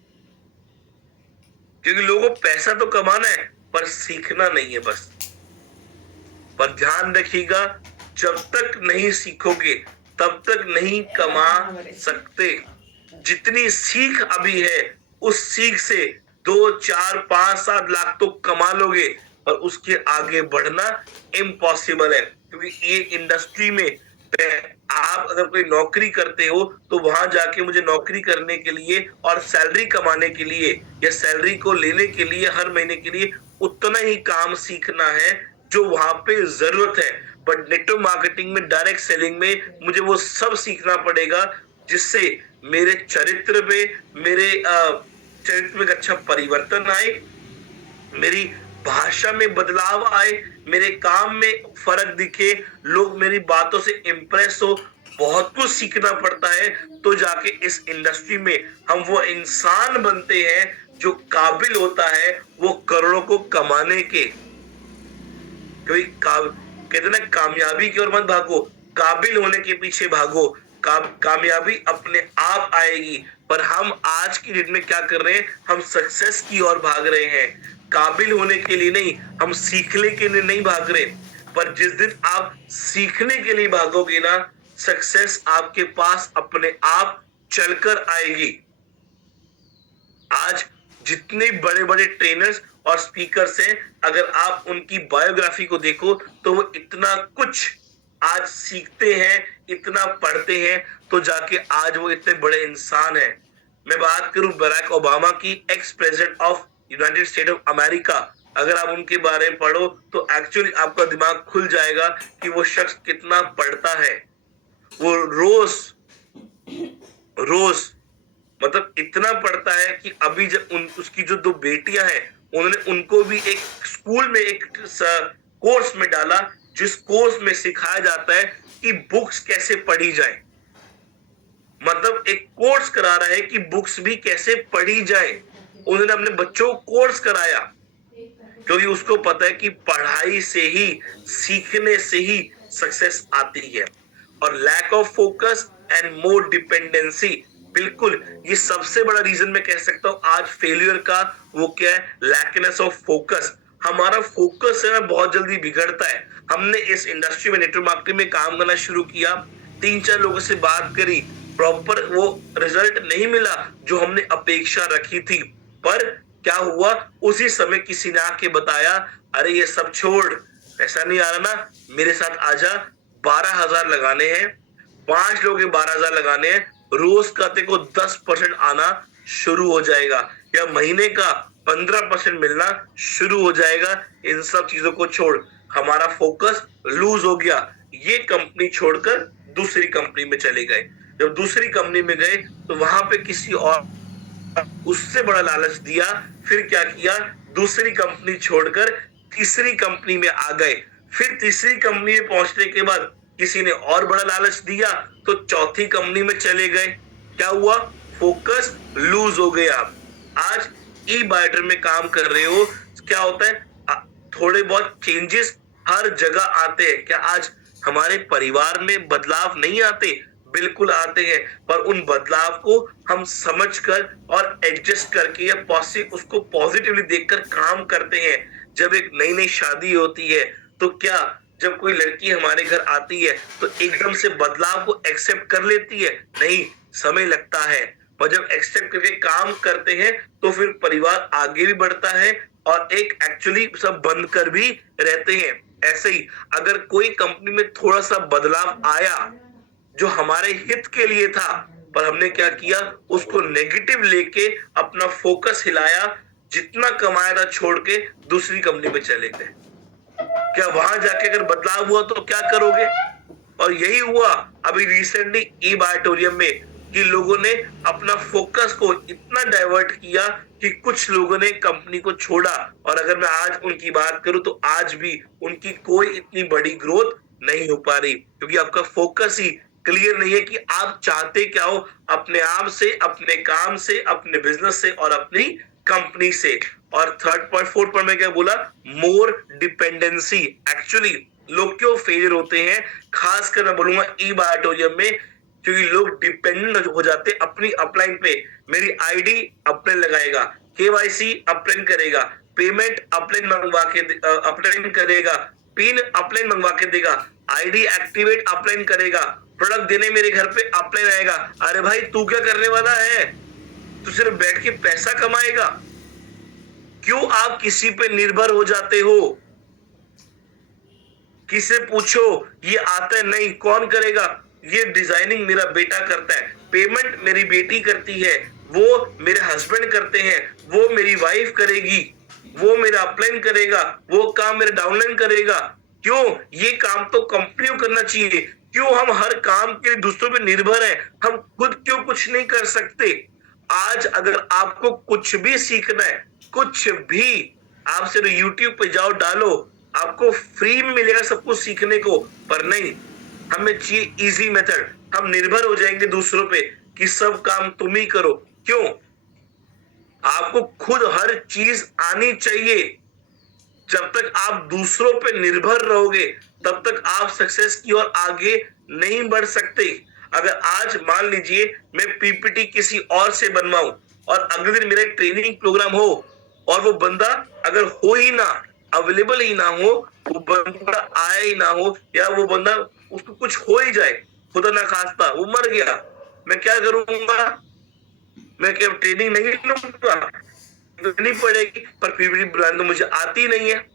क्योंकि लोगों को पैसा तो कमाना है पर सीखना नहीं है बस। पर ध्यान रखिएगा, जब तक नहीं सीखोगे तब तक नहीं कमा सकते। जितनी सीख अभी है उस सीख से 2 4 5 7 लाख तो कमा लोगे, पर उसके आगे बढ़ना इम्पॉसिबल है। क्योंकि ये इंडस्ट्री में आप अगर कोई नौकरी करते हो तो वहां जाके मुझे नौकरी करने के लिए और सैलरी कमाने के लिए या सैलरी को लेने के लिए हर महीने के लिए उतना ही काम सीखना है जो वहां पे जरूरत है। बट नेटवर्क मार्केटिंग में, डायरेक्ट सेलिंग में मुझे वो सब सीखना पड़ेगा जिससे मेरे चरित्र में, मेरे चरित्र में एक अच्छा परिवर्तन आए, मेरी भाषा में बदलाव आए, मेरे काम में फर्क दिखे, लोग मेरी बातों से इंप्रेस हो। बहुत कुछ सीखना पड़ता है तो जाके इस इंडस्ट्री में हम वो इंसान बनते हैं जो काबिल होता है वो करोड़ों को कमाने के। क्योंकि कहते ना, कामयाबी की ओर मत भागो, काबिल होने के पीछे भागो। कामयाबी अपने आप आएगी। पर हम आज की डेट में क्या कर रहे हैं, हम सक्सेस की ओर भाग रहे हैं, काबिल होने के लिए नहीं, हम सीखने के लिए नहीं भाग रहे। पर जिस दिन आप सीखने के लिए भागोगे ना, सक्सेस आपके पास अपने आप चलकर आएगी। आज जितने बड़े बड़े ट्रेनर्स और स्पीकर्स हैं, अगर आप उनकी बायोग्राफी को देखो तो वो इतना कुछ आज सीखते हैं, इतना पढ़ते हैं, तो जाके आज वो इतने बड़े इंसान हैं। मैं बात करूं बराक ओबामा की, ex president of United state of America, अगर आप उनके बारे में पढ़ो तो एक्चुअली आपका दिमाग खुल जाएगा कि वो शख्स कितना पढ़ता है। वो रोज रोज मतलब इतना पढ़ता है कि अभी जब उसकी जो 2 बेटियां हैं, उन्होंने उनको भी एक स्कूल में एक कोर्स में डाला, जिस कोर्स में सिखाया जाता है कि बुक्स कैसे पढ़ी जाए। मतलब एक कोर्स करा रहा है कि बुक्स भी कैसे पढ़ी जाए। उन्होंने अपने बच्चों को कोर्स कराया, क्योंकि उसको पता है कि पढ़ाई से ही, सीखने से ही सक्सेस आती है। और lack of focus and more dependency, बिल्कुल ये सबसे बड़ा रीजन मैं कह सकता हूं आज फेलियर का। वो क्या है, लैकनेस ऑफ फोकस। हमारा फोकस है ना बहुत जल्दी बिगड़ता है। हमने इस इंडस्ट्री में, नेटवर्क मार्केटिंग में काम करना शुरू किया, 3 4 लोगों से बात करी, प्रॉपर वो रिजल्ट नहीं मिला जो हमने अपेक्षा रखी थी। पर क्या हुआ, उसी समय किसी ने आके बताया, अरे ये सब छोड़, ऐसा नहीं आ रहा ना, मेरे साथ आजा, 12,000 लगाने हैं, 5 लोग 12,000 लगाने हैं, रोज का तेरे को 10% आना शुरू हो जाएगा, या महीने का 15% मिलना शुरू हो जाएगा। इन सब चीजों को छोड़। हमारा फोकस लूज हो गया, ये कंपनी छोड़कर दूसरी कंपनी में चले गए। जब दूसरी कंपनी में गए तो वहां पे किसी और उससे बड़ा लालच दिया। फिर क्या किया, दूसरी कंपनी छोड़कर तीसरी कंपनी में आ गए। फिर तीसरी कंपनी में पहुंचने के बाद किसी ने और बड़ा लालच दिया तो चौथी कंपनी में चले गए। क्या हुआ, फोकस लूज हो गया। आज ई बायोटर में काम कर रहे हो, क्या होता है, थोड़े बहुत चेंजेस हर जगह आते हैं। क्या आज हमारे परिवार में बदलाव नहीं आते? बिल्कुल आते हैं। पर उन बदलाव को हम समझकर और एडजस्ट करके या उसको पॉजिटिवली देखकर काम करते हैं। जब एक नई नई शादी होती है तो क्या, जब कोई लड़की हमारे घर आती है तो एकदम से बदलाव को एक्सेप्ट कर लेती है? नहीं, समय लगता है। और जब एक्सेप्ट करके काम करते हैं तो फिर परिवार आगे भी बढ़ता है और एक एक्चुअली सब बंद कर भी रहते हैं। ऐसे ही अगर कोई कंपनी में थोड़ा सा बदलाव आया जो हमारे हित के लिए था, पर हमने क्या किया, उसको नेगेटिव लेके अपना फोकस हिलाया, जितना कमाया था छोड़ के दूसरी कंपनी में चले गए। क्या वहां जाके अगर बदलाव हुआ तो क्या करोगे? और यही हुआ अभी रिसेंटली ई बायोटोरियम में, कि लोगों ने अपना फोकस को इतना डाइवर्ट किया कि कुछ लोगों ने कंपनी को छोड़ा। और अगर मैं आज उनकी बात करूं तो आज भी उनकी कोई इतनी बड़ी ग्रोथ नहीं हो पा रही, क्योंकि आपका फोकस ही क्लियर नहीं है कि आप चाहते क्या हो, अपने आप से, अपने काम से, अपने बिजनेस से और अपनी कंपनी से। और थर्ड पॉइंट, फोर्थ पॉइंट में क्या बोला, मोर डिपेंडेंसी। एक्चुअली लोग क्यों फेलियर होते हैं, खासकर मैं बोलूंगा ई बायोटोरियम में, क्योंकि लोग डिपेंडेंट हो जाते अपनी अपलाइन पे। मेरी आईडी अपने लगाएगा, केवाईसी अपलाइन करेगा, पेमेंट अपलाइन मंगवा के अपलाइन करेगा, पिन अपलाइन मंगवा के देगा, आईडी एक्टिवेट अपलाइन करेगा, प्रोडक्ट देने मेरे घर पे अपलाइन आएगा। अरे भाई तू क्या करने वाला है? तू सिर्फ बैठ के पैसा कमाएगा। क्यों आप किसी पे निर्भर हो जाते हो? किसे पूछो, ये आता है नहीं, कौन करेगा? ये डिजाइनिंग मेरा बेटा करता है, पेमेंट मेरी बेटी करती है, वो मेरे हस्बैंड करते हैं, वो मेरी वाइफ करेगी, वो मेरा अपलाइन करेगा, वो काम मेरा डाउनलाइन करेगा। क्यों? ये काम तो कंपनी को करना चाहिए। क्यों हम हर काम के लिए दूसरों पे निर्भर हैं? हम खुद क्यों कुछ नहीं कर सकते? आज अगर आपको कुछ भी सीखना है, कुछ भी, आप सिर्फ यूट्यूब पे जाओ, डालो, आपको फ्री में मिलेगा सब कुछ सीखने को। पर नहीं, हमें चाहिए इजी मेथड। हम निर्भर हो जाएंगे दूसरों पे कि सब काम तुम ही करो। क्यों? आपको खुद हर चीज आनी चाहिए। जब तक आप दूसरों पे निर्भर रहोगे तब तक आप सक्सेस की ओर आगे नहीं बढ़ सकते। अगर आज मान लीजिए मैं पीपीटी किसी और से बनवाऊं और अगले दिन मेरा ट्रेनिंग प्रोग्राम हो और वो बंदा अगर हो ही ना, अवेलेबल ही ना हो, वो बंदा आया ही ना हो, या वो बंदा उसको कुछ हो ही जाए, खुदा ना खास्ता वो मर गया, मैं क्या करूंगा? मैं क्या ट्रेनिंग नहीं लूंगा? नहीं पड़ेगी। पर पीपीटी बनाने तो मुझे आती नहीं है।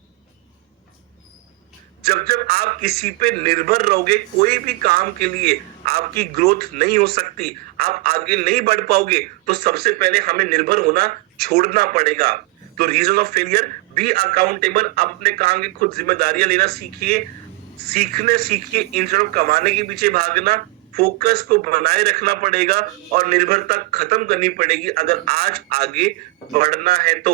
जब जब आप किसी पे निर्भर रहोगे कोई भी काम के लिए, आपकी ग्रोथ नहीं हो सकती, आप आगे नहीं बढ़ पाओगे। तो सबसे पहले हमें निर्भर होना छोड़ना पड़ेगा। तो reason of failure, be accountable, अपने काम की खुद जिम्मेदारियां लेना सीखिए, सीखने सीखिए इंस्टेड ऑफ कमाने के पीछे भागना। फोकस को बनाए रखना पड़ेगा और निर्भरता खत्म करनी पड़ेगी अगर आज आगे बढ़ना है तो।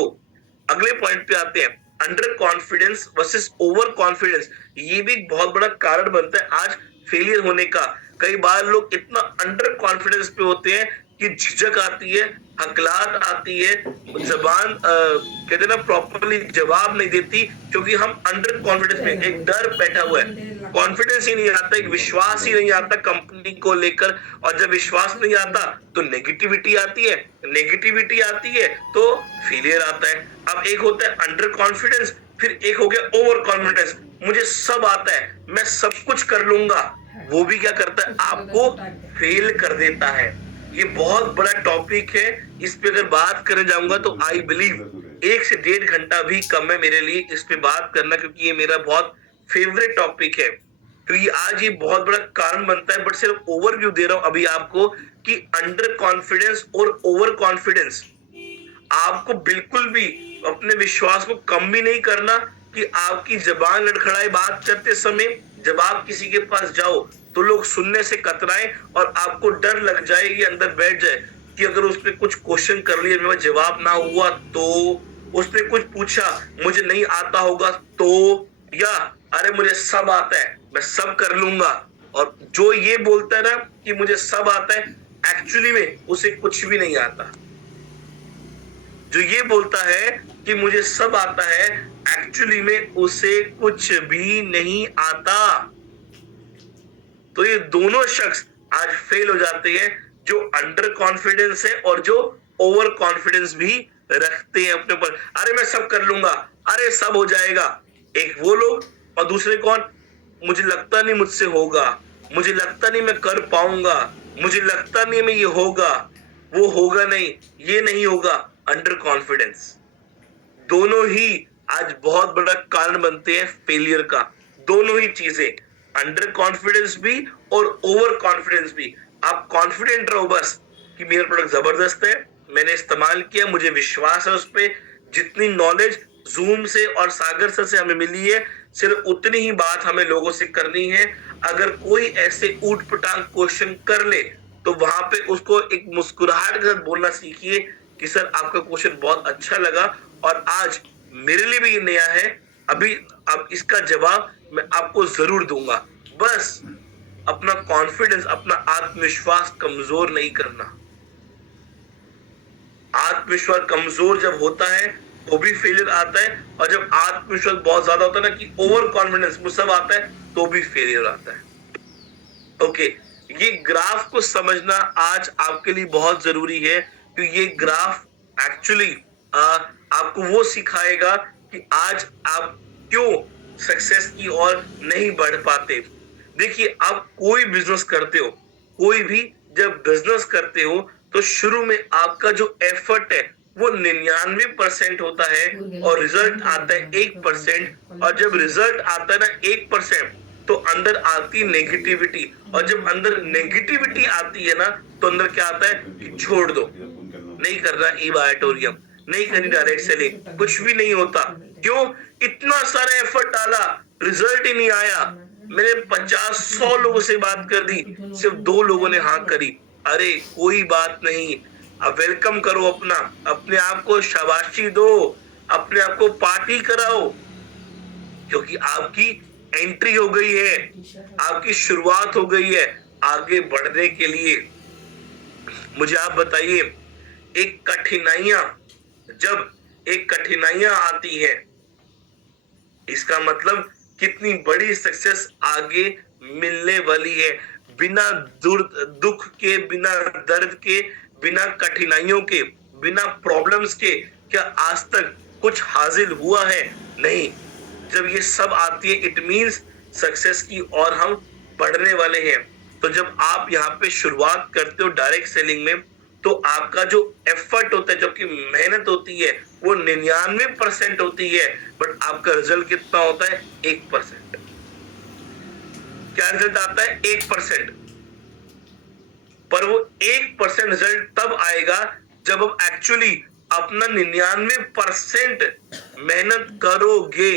अगले पॉइंट पे आते हैं, under confidence versus over confidence. ये भी बहुत बड़ा कारण बनता है आज फेलियर होने का। कई बार लोग इतना अंडर कॉन्फिडेंस पे होते हैं कि झिझक आती है, हकलाहट आती है, जबान कहते ना प्रॉपरली जवाब नहीं देती, क्योंकि हम अंडर कॉन्फिडेंस में, एक डर बैठा हुआ है, कॉन्फिडेंस ही नहीं आता, एक विश्वास ही नहीं आता कंपनी को लेकर। और जब विश्वास नहीं आता तो नेगेटिविटी आती है, नेगेटिविटी आती है तो फेलियर आता है। अब एक होता है अंडर कॉन्फिडेंस, फिर एक हो गया ओवर कॉन्फिडेंस, मुझे सब आता है, मैं सब कुछ कर लूंगा। वो भी क्या करता है? आपको फेल कर देता है। ये बहुत बड़ा टॉपिक है, इस पे अगर बात करने जाऊंगा तो आई बिलीव 1 से 1.5 घंटा भी कम है मेरे लिए इस पे बात करना, क्योंकि ये मेरा बहुत फेवरेट टॉपिक है। क्योंकि आज ये बहुत बड़ा कारण बनता है। बट सिर्फ ओवरव्यू दे रहा हूं अभी आपको कि अंडर कॉन्फिडेंस और ओवर कॉन्फिडेंस, आपको बिल्कुल भी अपने विश्वास को कम भी नहीं करना कि आपकी जबान लड़खड़ाए बात करते समय। जब आप किसी के पास जाओ तो लोग सुनने से कतराए और आपको डर लग जाए, ये अंदर बैठ जाए कि अगर उसने कुछ क्वेश्चन कर लिया, मेरा जवाब ना हुआ तो, उसने कुछ पूछा मुझे नहीं आता होगा तो, या अरे मुझे सब आता है, मैं सब कर लूंगा। और जो ये बोलता है ना कि मुझे सब आता है, एक्चुअली में उसे कुछ भी नहीं आता। जो ये बोलता है कि मुझे सब आता है, एक्चुअली में उसे कुछ भी नहीं आता। तो ये दोनों शख्स आज फेल हो जाते हैं, जो अंडर कॉन्फिडेंस है और जो ओवर कॉन्फिडेंस भी रखते हैं अपने ऊपर। अरे मैं सब कर लूंगा, अरे सब हो जाएगा। एक वो लोग, और दूसरे कौन? मुझे लगता नहीं मुझसे होगा, मुझे लगता नहीं मैं कर पाऊंगा, मुझे लगता नहीं मैं ये होगा, वो होगा नहीं, ये नहीं होगा। Under confidence. दोनों ही आज बहुत बड़ा कारण बनते हैं फेलियर का। दोनों ही चीजें, अंडर कॉन्फिडेंस भी और ओवर कॉन्फिडेंस भी। आप कॉन्फिडेंट रहो बस कि मेरा प्रोडक्ट जबरदस्त है, मैंने इस्तेमाल किया, मुझे विश्वास है उस पर। जितनी नॉलेज जूम से और सागर सर से हमें मिली है, सिर्फ उतनी ही बात हमें लोगों से करनी है। अगर कोई ऐसे ऊट पटांग क्वेश्चन कर ले तो वहां पे उसको एक मुस्कुराहट के साथ बोलना सीखिए कि सर आपका क्वेश्चन बहुत अच्छा लगा और आज मेरे लिए भी ये नया है, अभी अब इसका जवाब मैं आपको जरूर दूंगा। बस अपना कॉन्फिडेंस, अपना आत्मविश्वास कमजोर नहीं करना। आत्मविश्वास कमजोर जब होता है तो भी फेलियर आता है, और जब आत्मविश्वास बहुत ज्यादा होता है ना कि ओवर कॉन्फिडेंस वो सब आता है, तो भी फेलियर आता है। ओके, ये ग्राफ को समझना आज आपके लिए बहुत जरूरी है, क्योंकि ये ग्राफ एक्चुअली आपको वो सिखाएगा कि आज आप क्यों सक्सेस की ओर नहीं बढ़ पाते। देखिए, आप कोई बिजनेस करते हो, कोई भी जब बिजनेस करते हो तो शुरू में आपका जो एफर्ट है वो 99% होता है और रिजल्ट आता है 1%। और जब रिजल्ट आता है ना 1%, तो अंदर आती नेगेटिविटी, और जब अंदर नेगेटिविटी आती है ना तो अंदर क्या आता है कि छोड़ दो, नहीं करना ई बायोटोरियम, नहीं करनी डायरेक्ट सेलिंग, कुछ भी नहीं होता। क्यों? इतना सारा एफर्ट डाला, रिजल्ट ही नहीं आया। मैंने 50-100 लोगों से बात कर दी, सिर्फ 2 लोगों ने हाँ करी। अरे कोई बात नहीं, अब वेलकम करो अपना, अपने आप को शाबाशी दो, अपने आप को पार्टी कराओ, क्योंकि आपकी एंट्री हो गई है, आपकी शुरुआत हो गई है आगे बढ़ने के लिए। मुझे आप बताइए, एक कठिनाइयां जब एक कठिनाइयां आती है, इसका मतलब कितनी बड़ी सक्सेस आगे मिलने वाली है। बिना दुख के, बिना दर्द के, बिना कठिनाइयों के, बिना प्रॉब्लम्स के क्या आज तक कुछ हासिल हुआ है? नहीं। जब ये सब आती है इट मींस सक्सेस की और हम बढ़ने वाले हैं। तो जब आप यहाँ पे शुरुआत करते हो डायरेक्ट सेलिंग में, तो आपका जो एफर्ट होता है, जो कि मेहनत होती है, वो 99% होती है, बट आपका रिजल्ट कितना होता है? 1%। क्या रिजल्ट आता है? 1%। पर वो 1% रिजल्ट तब आएगा जब आप एक्चुअली अपना 99% मेहनत करोगे।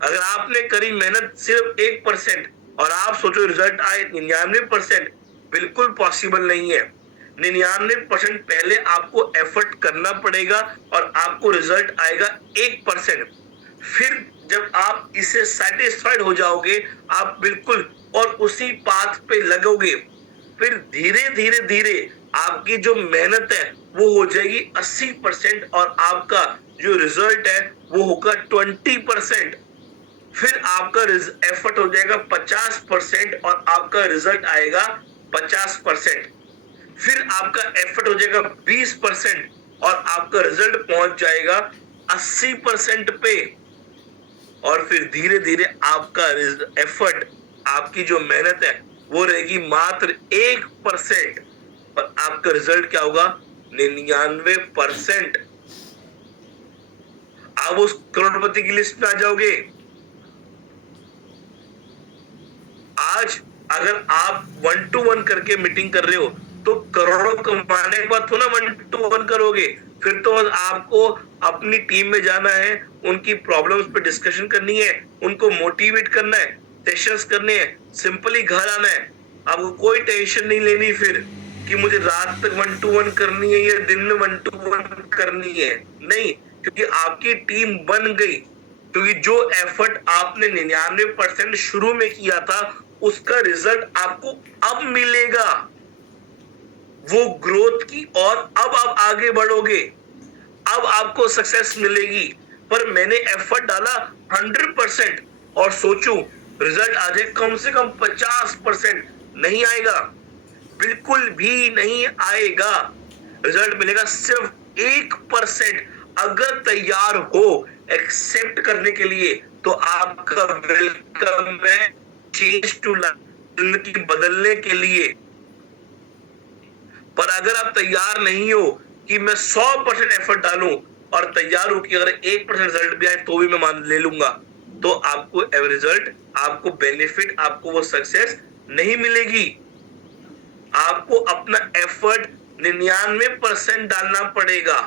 अगर आपने करी मेहनत सिर्फ 1% और आप सोचो रिजल्ट आए 99%, बिल्कुल पॉसिबल नहीं है। 99% पहले आपको एफर्ट करना पड़ेगा और आपको रिजल्ट आएगा 1%। फिर जब आप इससे सेटिस्फाइड हो जाओगे, आप बिल्कुल और उसी पाथ पे लगोगे, फिर धीरे धीरे धीरे आपकी जो मेहनत है वो हो जाएगी 80% और आपका जो रिजल्ट है वो होगा 20%। फिर आपका एफर्ट हो जाएगा 50% और आपका रिजल्ट आएगा 50%। फिर आपका एफर्ट हो जाएगा 20% और आपका रिजल्ट पहुंच जाएगा 80% पे। और फिर धीरे धीरे आपका एफर्ट, आपकी जो मेहनत है वो रहेगी मात्र 1% और आपका रिजल्ट क्या होगा? 99%। आप उस करोड़पति की लिस्ट में आ जाओगे। आज अगर आप 1-to-1 करके मीटिंग कर रहे हो तो करोड़ों कमाने के बाद थोड़ा 1-to-1 करोगे। फिर तो आपको अपनी टीम में जाना है, उनकी प्रॉब्लम्स पे डिस्कशन करनी है, उनको मोटिवेट करना है, सेशंस करने हैं, सिंपली घर आना है। आपको कोई टेंशन नहीं लेनी फिर कि मुझे रात तक 1-to-1 करनी है या दिन में 1-to-1 करनी है। नहीं, क्योंकि आपकी टीम बन गई। क्योंकि जो एफर्ट आपने 99% शुरू में किया था उसका रिजल्ट आपको अब मिलेगा, वो ग्रोथ की, और अब आप आगे बढ़ोगे, अब आपको सक्सेस मिलेगी। पर मैंने एफर्ट डाला 100% और सोचूं रिजल्ट आ जाए कम से कम 50%, नहीं आएगा, बिल्कुल भी नहीं आएगा। रिजल्ट मिलेगा सिर्फ 1%। अगर तैयार हो एक्सेप्ट करने के लिए तो आपका वेलकम है चेंज टू लाइफ, जिंदगी बदलने के लिए। पर अगर आप तैयार नहीं हो कि मैं 100% एफर्ट डालूं और तैयार हो कि अगर 1% रिजल्ट भी आए तो भी मैं मान ले लूंगा, तो आपको रिजल्ट, आपको बेनिफिट, आपको वो सक्सेस नहीं मिलेगी। आपको अपना एफर्ट 99% डालना पड़ेगा,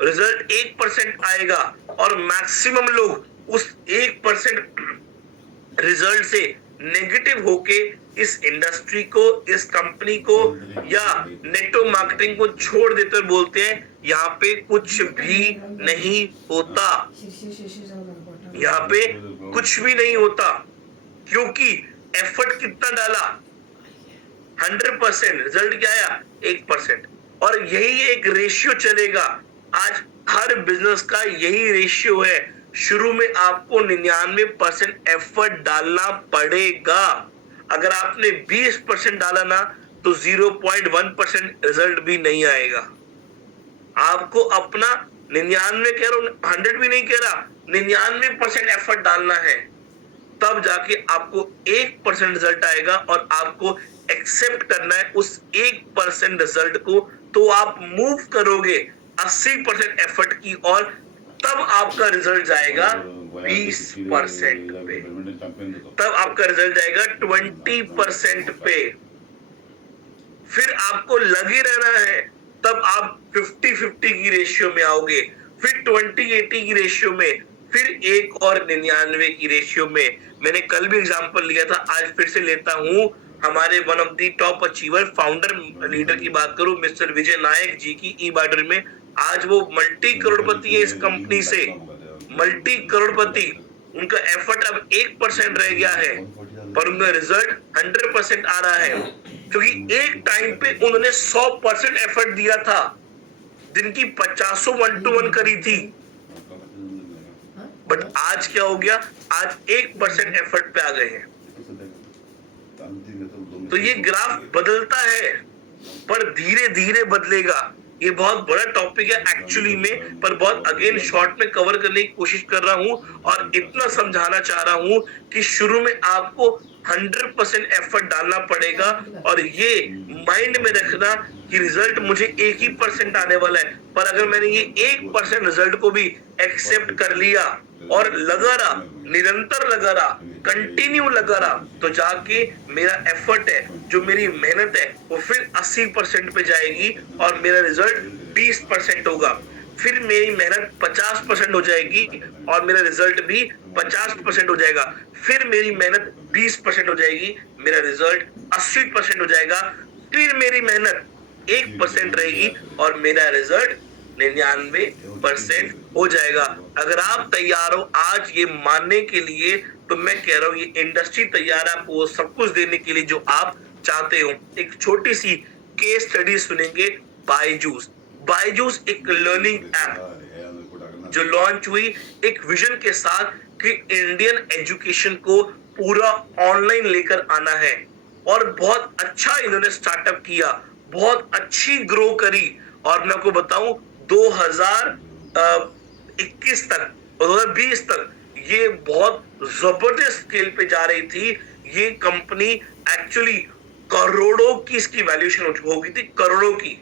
रिजल्ट 1% आएगा। और मैक्सिमम लोग उस 1% रिजल्ट से नेगेटिव होके इस इंडस्ट्री को, इस कंपनी को या नेटवर्क मार्केटिंग को छोड़ देते और बोलते हैं यहाँ पे कुछ भी नहीं होता, यहाँ पे कुछ भी नहीं होता। क्योंकि एफर्ट कितना डाला? 100%, रिजल्ट क्या आया? 1%। और यही एक रेशियो चलेगा। आज हर बिजनेस का यही रेशियो है। शुरू में आपको 99% एफर्ट डालना पड़ेगा। अगर आपने 20% डाला ना तो 0.1% रिजल्ट भी नहीं आएगा। आपको अपना 99 कह रहा हूं, 100 भी नहीं कह रहा, 99% एफर्ट डालना है, तब जाके आपको 1% रिजल्ट आएगा और आपको एक्सेप्ट करना है उस 1% रिजल्ट को। तो आप मूव करोगे 80% एफर्ट की और तब आपका रिजल्ट जाएगा 20% पे, तब आपका रिजल्ट जाएगा 20% पे। फिर आपको लगे रहना है, तब आप 50-50 की रेशियो में आओगे, फिर 20-80 की रेशियो में, फिर एक और 99 की रेशियो में। मैंने कल भी एग्जांपल लिया था, आज फिर से लेता हूं। हमारे one of the top achiever founder leader की बात करूं, मिस्टर विजय नायक जी की, ई बार्डर में आज वो मल्टी करोड़पति है इस कंपनी से, मल्टी करोड़पति। उनका एफर्ट अब 1% रह गया है, पर उनका रिजल्ट 100% आ रहा है, क्योंकि एक टाइम पे उन्होंने 100% एफर्ट दिया था, जिनकी 50 1-to-1 करी थी। बट आज क्या हो गया, आज 1% एफर्ट पे आ गए हैं। तो ये ग्राफ बदलता है, पर धीरे धीरे बदलेगा। ये बहुत बड़ा टॉपिक है एक्चुअली में, पर बहुत अगेन शॉर्ट में कवर करने की कोशिश कर रहा हूं और इतना समझाना चाह रहा हूं कि शुरू में आपको 100% एफर्ट डालना पड़ेगा और ये माइंड में रखना कि रिजल्ट मुझे 1% आने वाला है, पर अगर मैंने ये 1% रिजल्ट को भी एक्सेप्ट कर लिया और लगा रहा, निरंतर लगा रहा, कंटिन्यू लगा रहा, तो जाके मेरा एफर्ट है, जो मेरी मेहनत है, वो फिर 80% पे जाएगी और मेरा रिजल्ट 20% होगा। फिर मेरी मेहनत 50% हो जाएगी और मेरा रिजल्ट भी 50% हो जाएगा। फिर मेरी मेहनत 20% हो जाएगी, मेरा रिजल्ट 80% हो जाएगा। फिर मेरी मेहनत 1% रहेगी और मेरा रिजल्ट 99% हो जाएगा। अगर आप तैयार हो आज ये मानने के लिए, तो मैं कह रहा हूं ये इंडस्ट्री तैयार है आपको सब कुछ देने के लिए जो आप चाहते हो। एक छोटी सी केस स्टडी सुनेंगे, बायजूस। बायजूस एक लर्निंग ऐप जो लॉन्च हुई एक विजन के साथ कि इंडियन एजुकेशन को पूरा ऑनलाइन लेकर आना है, और बहुत अच्छा इन्होंने स्टार्टअप किया, बहुत अच्छी ग्रो करी। और मैं आपको बताऊं 2021 तक, 2020 तक ये बहुत जबरदस्त स्केल पे जा रही थी। ये कंपनी एक्चुअली करोड़ों की इसकी वैल्यूएशन हो गई थी, करोड़ों की।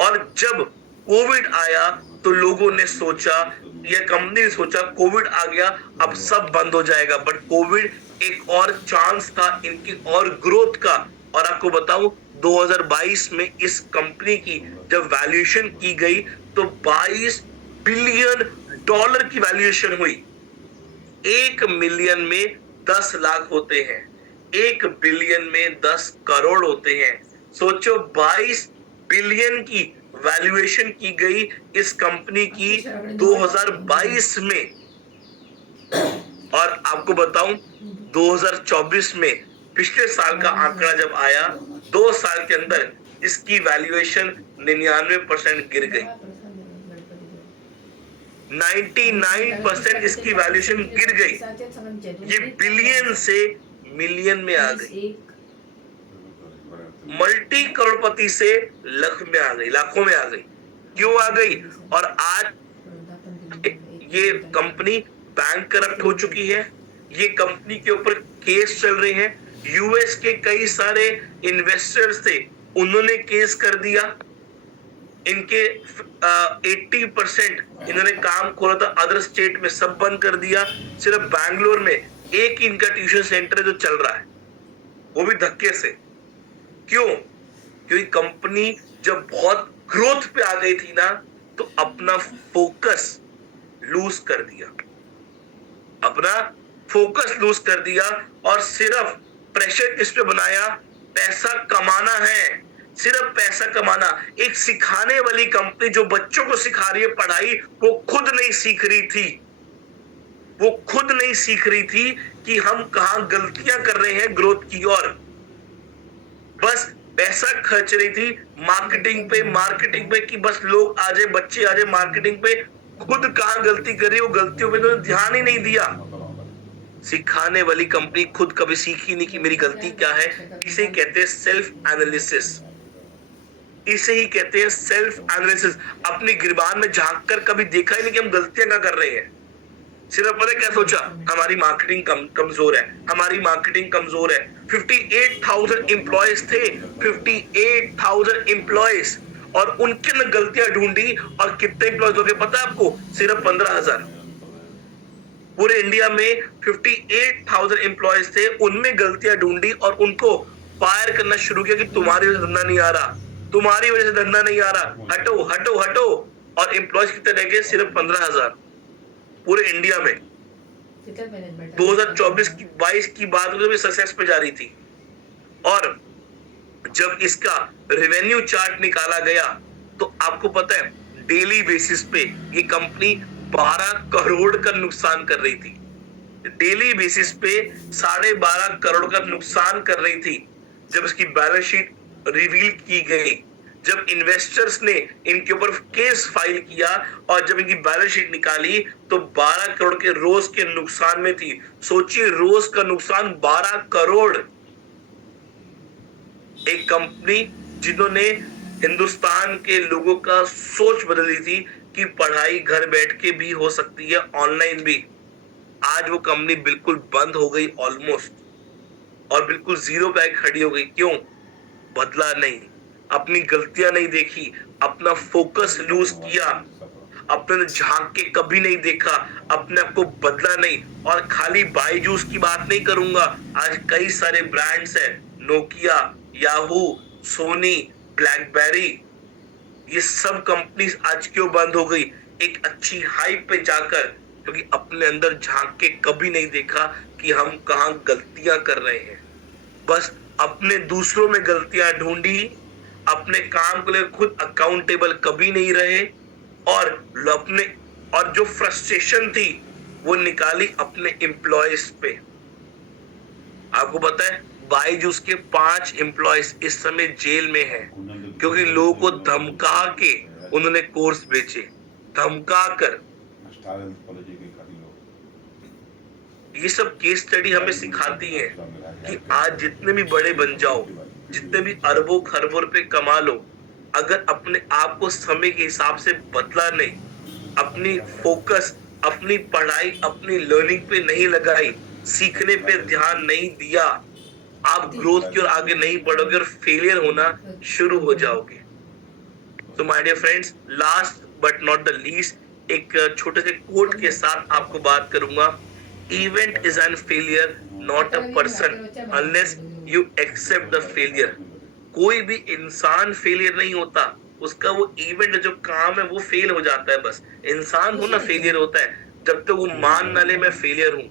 और जब कोविड आया तो लोगों ने सोचा, ये कंपनी ने सोचा कोविड आ गया अब सब बंद हो जाएगा, बट कोविड एक और चांस था इनकी और ग्रोथ का। और आपको बताऊं 2022 में इस कंपनी की जब वैल्यूएशन की गई तो 22 बिलियन डॉलर की वैल्यूएशन हुई। 1 मिलियन में 10 लाख होते हैं, 1 बिलियन में 10 करोड़ होते हैं। सोचो 22 बिलियन की वैल्यूएशन की गई इस कंपनी की 2022 में। और आपको बताऊं 2024 में पिछले साल का आंकड़ा जब आया, 2 साल के अंदर इसकी वैल्यूएशन 99% गिर गई, 99% इसकी वैल्यूएशन गिर गई। ये बिलियन से मिलियन में आ गई, मल्टी करोड़पति से लाख में आ गई, लाखों में आ गई। क्यों आ गई? और आज ये कंपनी बैंक करप्ट हो चुकी है, ये कंपनी के ऊपर केस चल रहे हैं। यूएस के कई सारे इन्वेस्टर्स थे, उन्होंने केस कर दिया। इनके 80% इन्होंने काम खोला था अदर स्टेट में, सब बंद कर दिया। सिर्फ बैंगलोर में एक इनका ट्यूशन सेंटर है जो चल रहा है, वो भी धक्के से। क्यों? क्योंकि कंपनी जब बहुत ग्रोथ पे आ गई थी ना, तो अपना फोकस लूज कर दिया, अपना फोकस लूज कर दिया और सिर्फ प्रेशर इस पे बनाया, पैसा कमाना है, सिर्फ पैसा कमाना। एक सिखाने वाली कंपनी जो बच्चों को सिखा रही है पढ़ाई, वो खुद नहीं सीख रही थी, वो खुद नहीं सीख रही थी कि हम कहां गलतियां कर रहे हैं ग्रोथ की ओर। बस पैसा खर्च रही थी मार्केटिंग पे कि बस लोग आ जाए, बच्चे आ जाए मार्केटिंग पे। खुद कहां गलती कर रही है, वो गलतियों पे तो ध्यान ही नहीं दिया। सिखाने वाली कंपनी खुद कभी सीखी नहीं कि मेरी गलती क्या है। इसे कहते हैं सेल्फ एनालिसिस, इसे ही कहते हैं सेल्फ एनालिसिस। अपनी गिरबान में झांक कर कभी देखा ही नहीं कि हम गलतियां क्या कर रहे हैं। सिर्फ पता है क्या सोचा, हमारी मार्केटिंग कमजोर है, हमारी मार्केटिंग कमजोर है। 58,000 एम्प्लॉयज थे, 58,000 एम्प्लॉयज, और उनके अंदर गलतियां ढूंढी। और कितने एम्प्लॉयज हो गए पता है आपको? सिर्फ 15,000। पूरे इंडिया में 58,000 एम्प्लॉयज थे, उनमें गलतियां ढूंढी और उनको फायर करना शुरू किया कि तुम्हारी वजह से धंधा नहीं आ रहा, तुम्हारी वजह से धंधा नहीं आ रहा, हटो हटो हटो। और एम्प्लॉयज कितने रह गए? सिर्फ 15,000 पूरे इंडिया में। 2024-22 की बात हो, सक्सेस पे जा रही थी। और जब इसका रेवेन्यू चार्ट निकाला गया तो आपको पता है डेली बेसिस पे ये कंपनी 12 करोड़ का नुकसान कर रही थी। डेली बेसिस पे 12.5 करोड़ का नुकसान कर रही थी। जब इसकी बैलेंस शीट रिवील की गई, जब इन्वेस्टर्स ने इनके ऊपर केस फाइल किया और जब इनकी बैलेंस शीट निकाली तो 12 करोड़ के रोज के नुकसान में थी। सोचिए, रोज का नुकसान 12 करोड़। एक कंपनी जिन्होंने हिंदुस्तान के लोगों का सोच बदल दी थी कि पढ़ाई घर बैठ के भी हो सकती है, ऑनलाइन भी। आज वो कंपनी बिल्कुल बंद हो गई ऑलमोस्ट, और बिल्कुल जीरो पे खड़ी हो गई। क्यों? बदला नहीं, अपनी गलतियां नहीं देखी, अपना फोकस लूज किया, अपने झांक के कभी नहीं देखा, अपने आप को बदला नहीं। और खाली बायजूस की बात नहीं करूंगा, आज कई सारे ब्रांड्स हैं, नोकिया, याहू, सोनी, ब्लैकबेरी, ये सब कंपनीज आज क्यों बंद हो गई? एक अच्छी हाइप पे जाकर, क्योंकि अपने अंदर झांक के कभी नहीं देखा कि हम कहां गलतियां कर रहे हैं। बस अपने दूसरों में गलतियां ढूंढी, अपने काम को लेकर खुद अकाउंटेबल कभी नहीं रहे, और और जो फ्रस्ट्रेशन थी वो निकाली अपने एम्प्लॉयज पे। आपको पता है बायजूस के 5 एम्प्लॉयज इस समय जेल में हैं, क्योंकि लोगों को धमका के उन्होंने कोर्स बेचे, धमका कर। ये सब केस स्टडी हमें सिखाती है कि आज जितने भी बड़े बन जाओ, जितने भी अरबों खरबों रुपए कमा लो, अगर अपने आप को समय के हिसाब से बदला नहीं, अपनी फोकस, अपनी पढ़ाई, अपनी लर्निंग पे नहीं लगाई, सीखने पे ध्यान नहीं दिया, आप ग्रोथ की ओर आगे नहीं बढ़ोगे और फेलियर होना शुरू हो जाओगे। तो my dear friends, last but not the least, एक छोटे से कोट के साथ आपको बात करूंगा। Event is an failure, not a person, unless you accept the failure. कोई भी इंसान फेलियर नहीं होता, उसका वो इवेंट जो काम है वो फेल हो जाता है। बस इंसान होना फेलियर होता है जब तक वो मान ना ले मैं फेलियर हूं।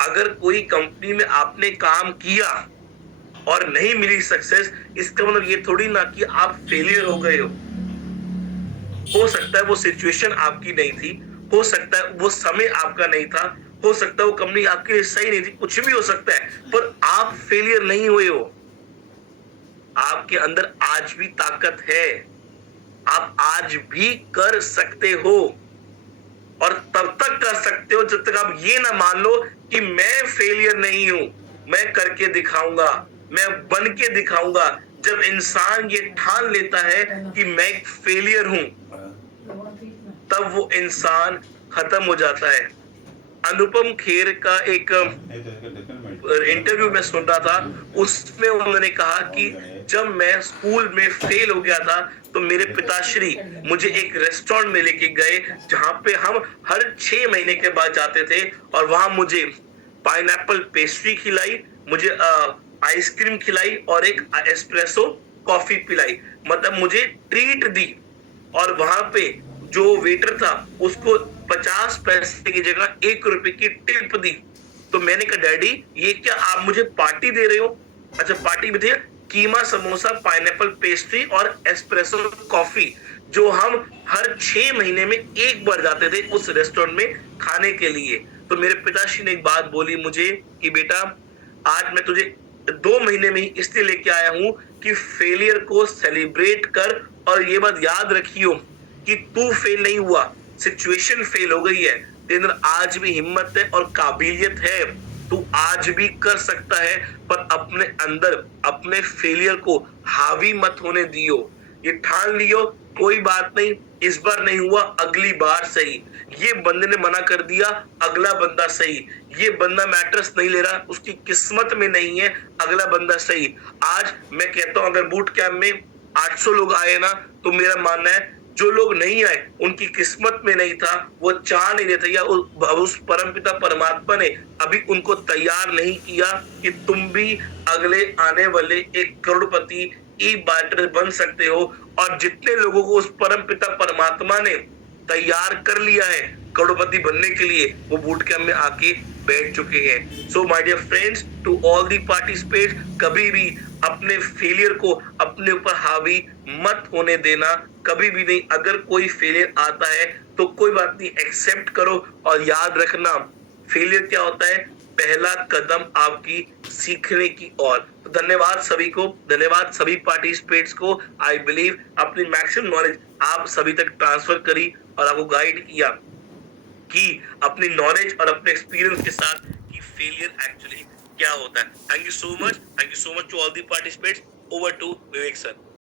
अगर कोई कंपनी में आपने काम किया और नहीं मिली सक्सेस, इसका मतलब ये थोड़ी ना कि आप फेलियर हो गए हो सकता है वो सिचुएशन आपकी नहीं थी, हो सकता है वो समय आपका नहीं था, हो सकता है वो कंपनी आपके लिए सही नहीं थी, कुछ भी हो सकता है, पर आप फेलियर नहीं हुए हो। आपके अंदर आज भी ताकत है, आप आज भी कर सकते हो, और तब तक कर सकते हो जब तक आप ये ना मान लो कि मैं फेलियर नहीं हूं, मैं करके दिखाऊंगा, मैं बन के दिखाऊंगा। जब इंसान ये ठान लेता है कि मैं एक फेलियर हूं, तब वो इंसान खत्म हो जाता है। अनुपम खेर का एक इंटरव्यू में सुन रहा था, उसमें उन्होंने कहा कि जब मैं स्कूल में फेल हो गया था तो मेरे पिताश्री मुझे एक रेस्टोरेंट में लेके गए, जहां पे हम हर 6 महीने के बाद जाते थे, और वहां मुझे पाइनएप्पल पेस्ट्री खिलाई, मुझे आइसक्रीम खिलाई और एक एस्प्रेसो कॉफी पिलाई, मतलब मुझे ट्रीट दी। और वहां पे जो वेटर था उसको 50 पैसे की जगह 1 रुपए की टिप दी। तो मैंने कहा डैडी ये क्या आप मुझे पार्टी दे रहे हो? अच्छा पार्टी भी थी, कीमा समोसा, पाइनएप्पल पेस्ट्री और एस्प्रेसो कॉफी, जो हम हर 6 महीने में एक बार जाते थे उस रेस्टोरेंट में खाने के लिए। तो मेरे पिताश्री ने एक बात बोली मुझे कि बेटा आज मैं तुझे 2 महीने में ही इसलिए लेके आया हूं कि फेलियर को सेलिब्रेट कर, और ये बात याद रखियो कि तू फेल नहीं हुआ, सिचुएशन फेल हो गई है, तेरे अंदर आज भी हिम्मत है और काबिलियत है, तू आज भी कर सकता है, पर अपने अंदर अपने फेलियर को हावी मत होने दियो। ये ठान लियो, कोई बात नहीं, इस बार नहीं हुआ, अगली बार सही। ये बंदे ने मना कर दिया, अगला बंदा सही। ये बंदा मैटर्स नहीं ले रहा, उसकी किस्मत में नहीं है, अगला बंदा सही। आज मैं कहता हूं अगर बूट कैंप में 800 लोग आए ना, तो मेरा मानना है जो लोग नहीं आए उनकी किस्मत में नहीं था, वो चाह नहीं रहे थे, या उस परमपिता परमात्मा ने अभी उनको तैयार नहीं किया कि तुम भी अगले आने वाले एक करोड़पति ई बाइटर बन सकते हो। और जितने लोगों को उस परमपिता परमात्मा ने तैयार कर लिया है करोड़पति बनने के लिए, वो बूट कैंप में आके बैठ चुके हैं। So my dear friends, to all the participate, कभी भी अपने फेलियर को अपने ऊपर हावी मत होने देना, कभी भी नहीं। अगर कोई फेलियर आता है तो कोई बात नहीं, एक्सेप्ट करो, और याद रखना फेलियर क्या होता है, पहला कदम आपकी सीखने की ओर। तो धन्यवाद सभी को, धन्यवाद सभी पार्टिसिपेट्स को। आई बिलीव अपनी मैक्सिमम नॉलेज आप सभी तक ट्रांसफर करी और आपको गाइड किया कि अपनी नॉलेज और अपने एक्सपीरियंस के साथ कि फेलियर एक्चुअली क्या होता है। Thank you so much, thank you so much to all the participants. Over to Vivek sir.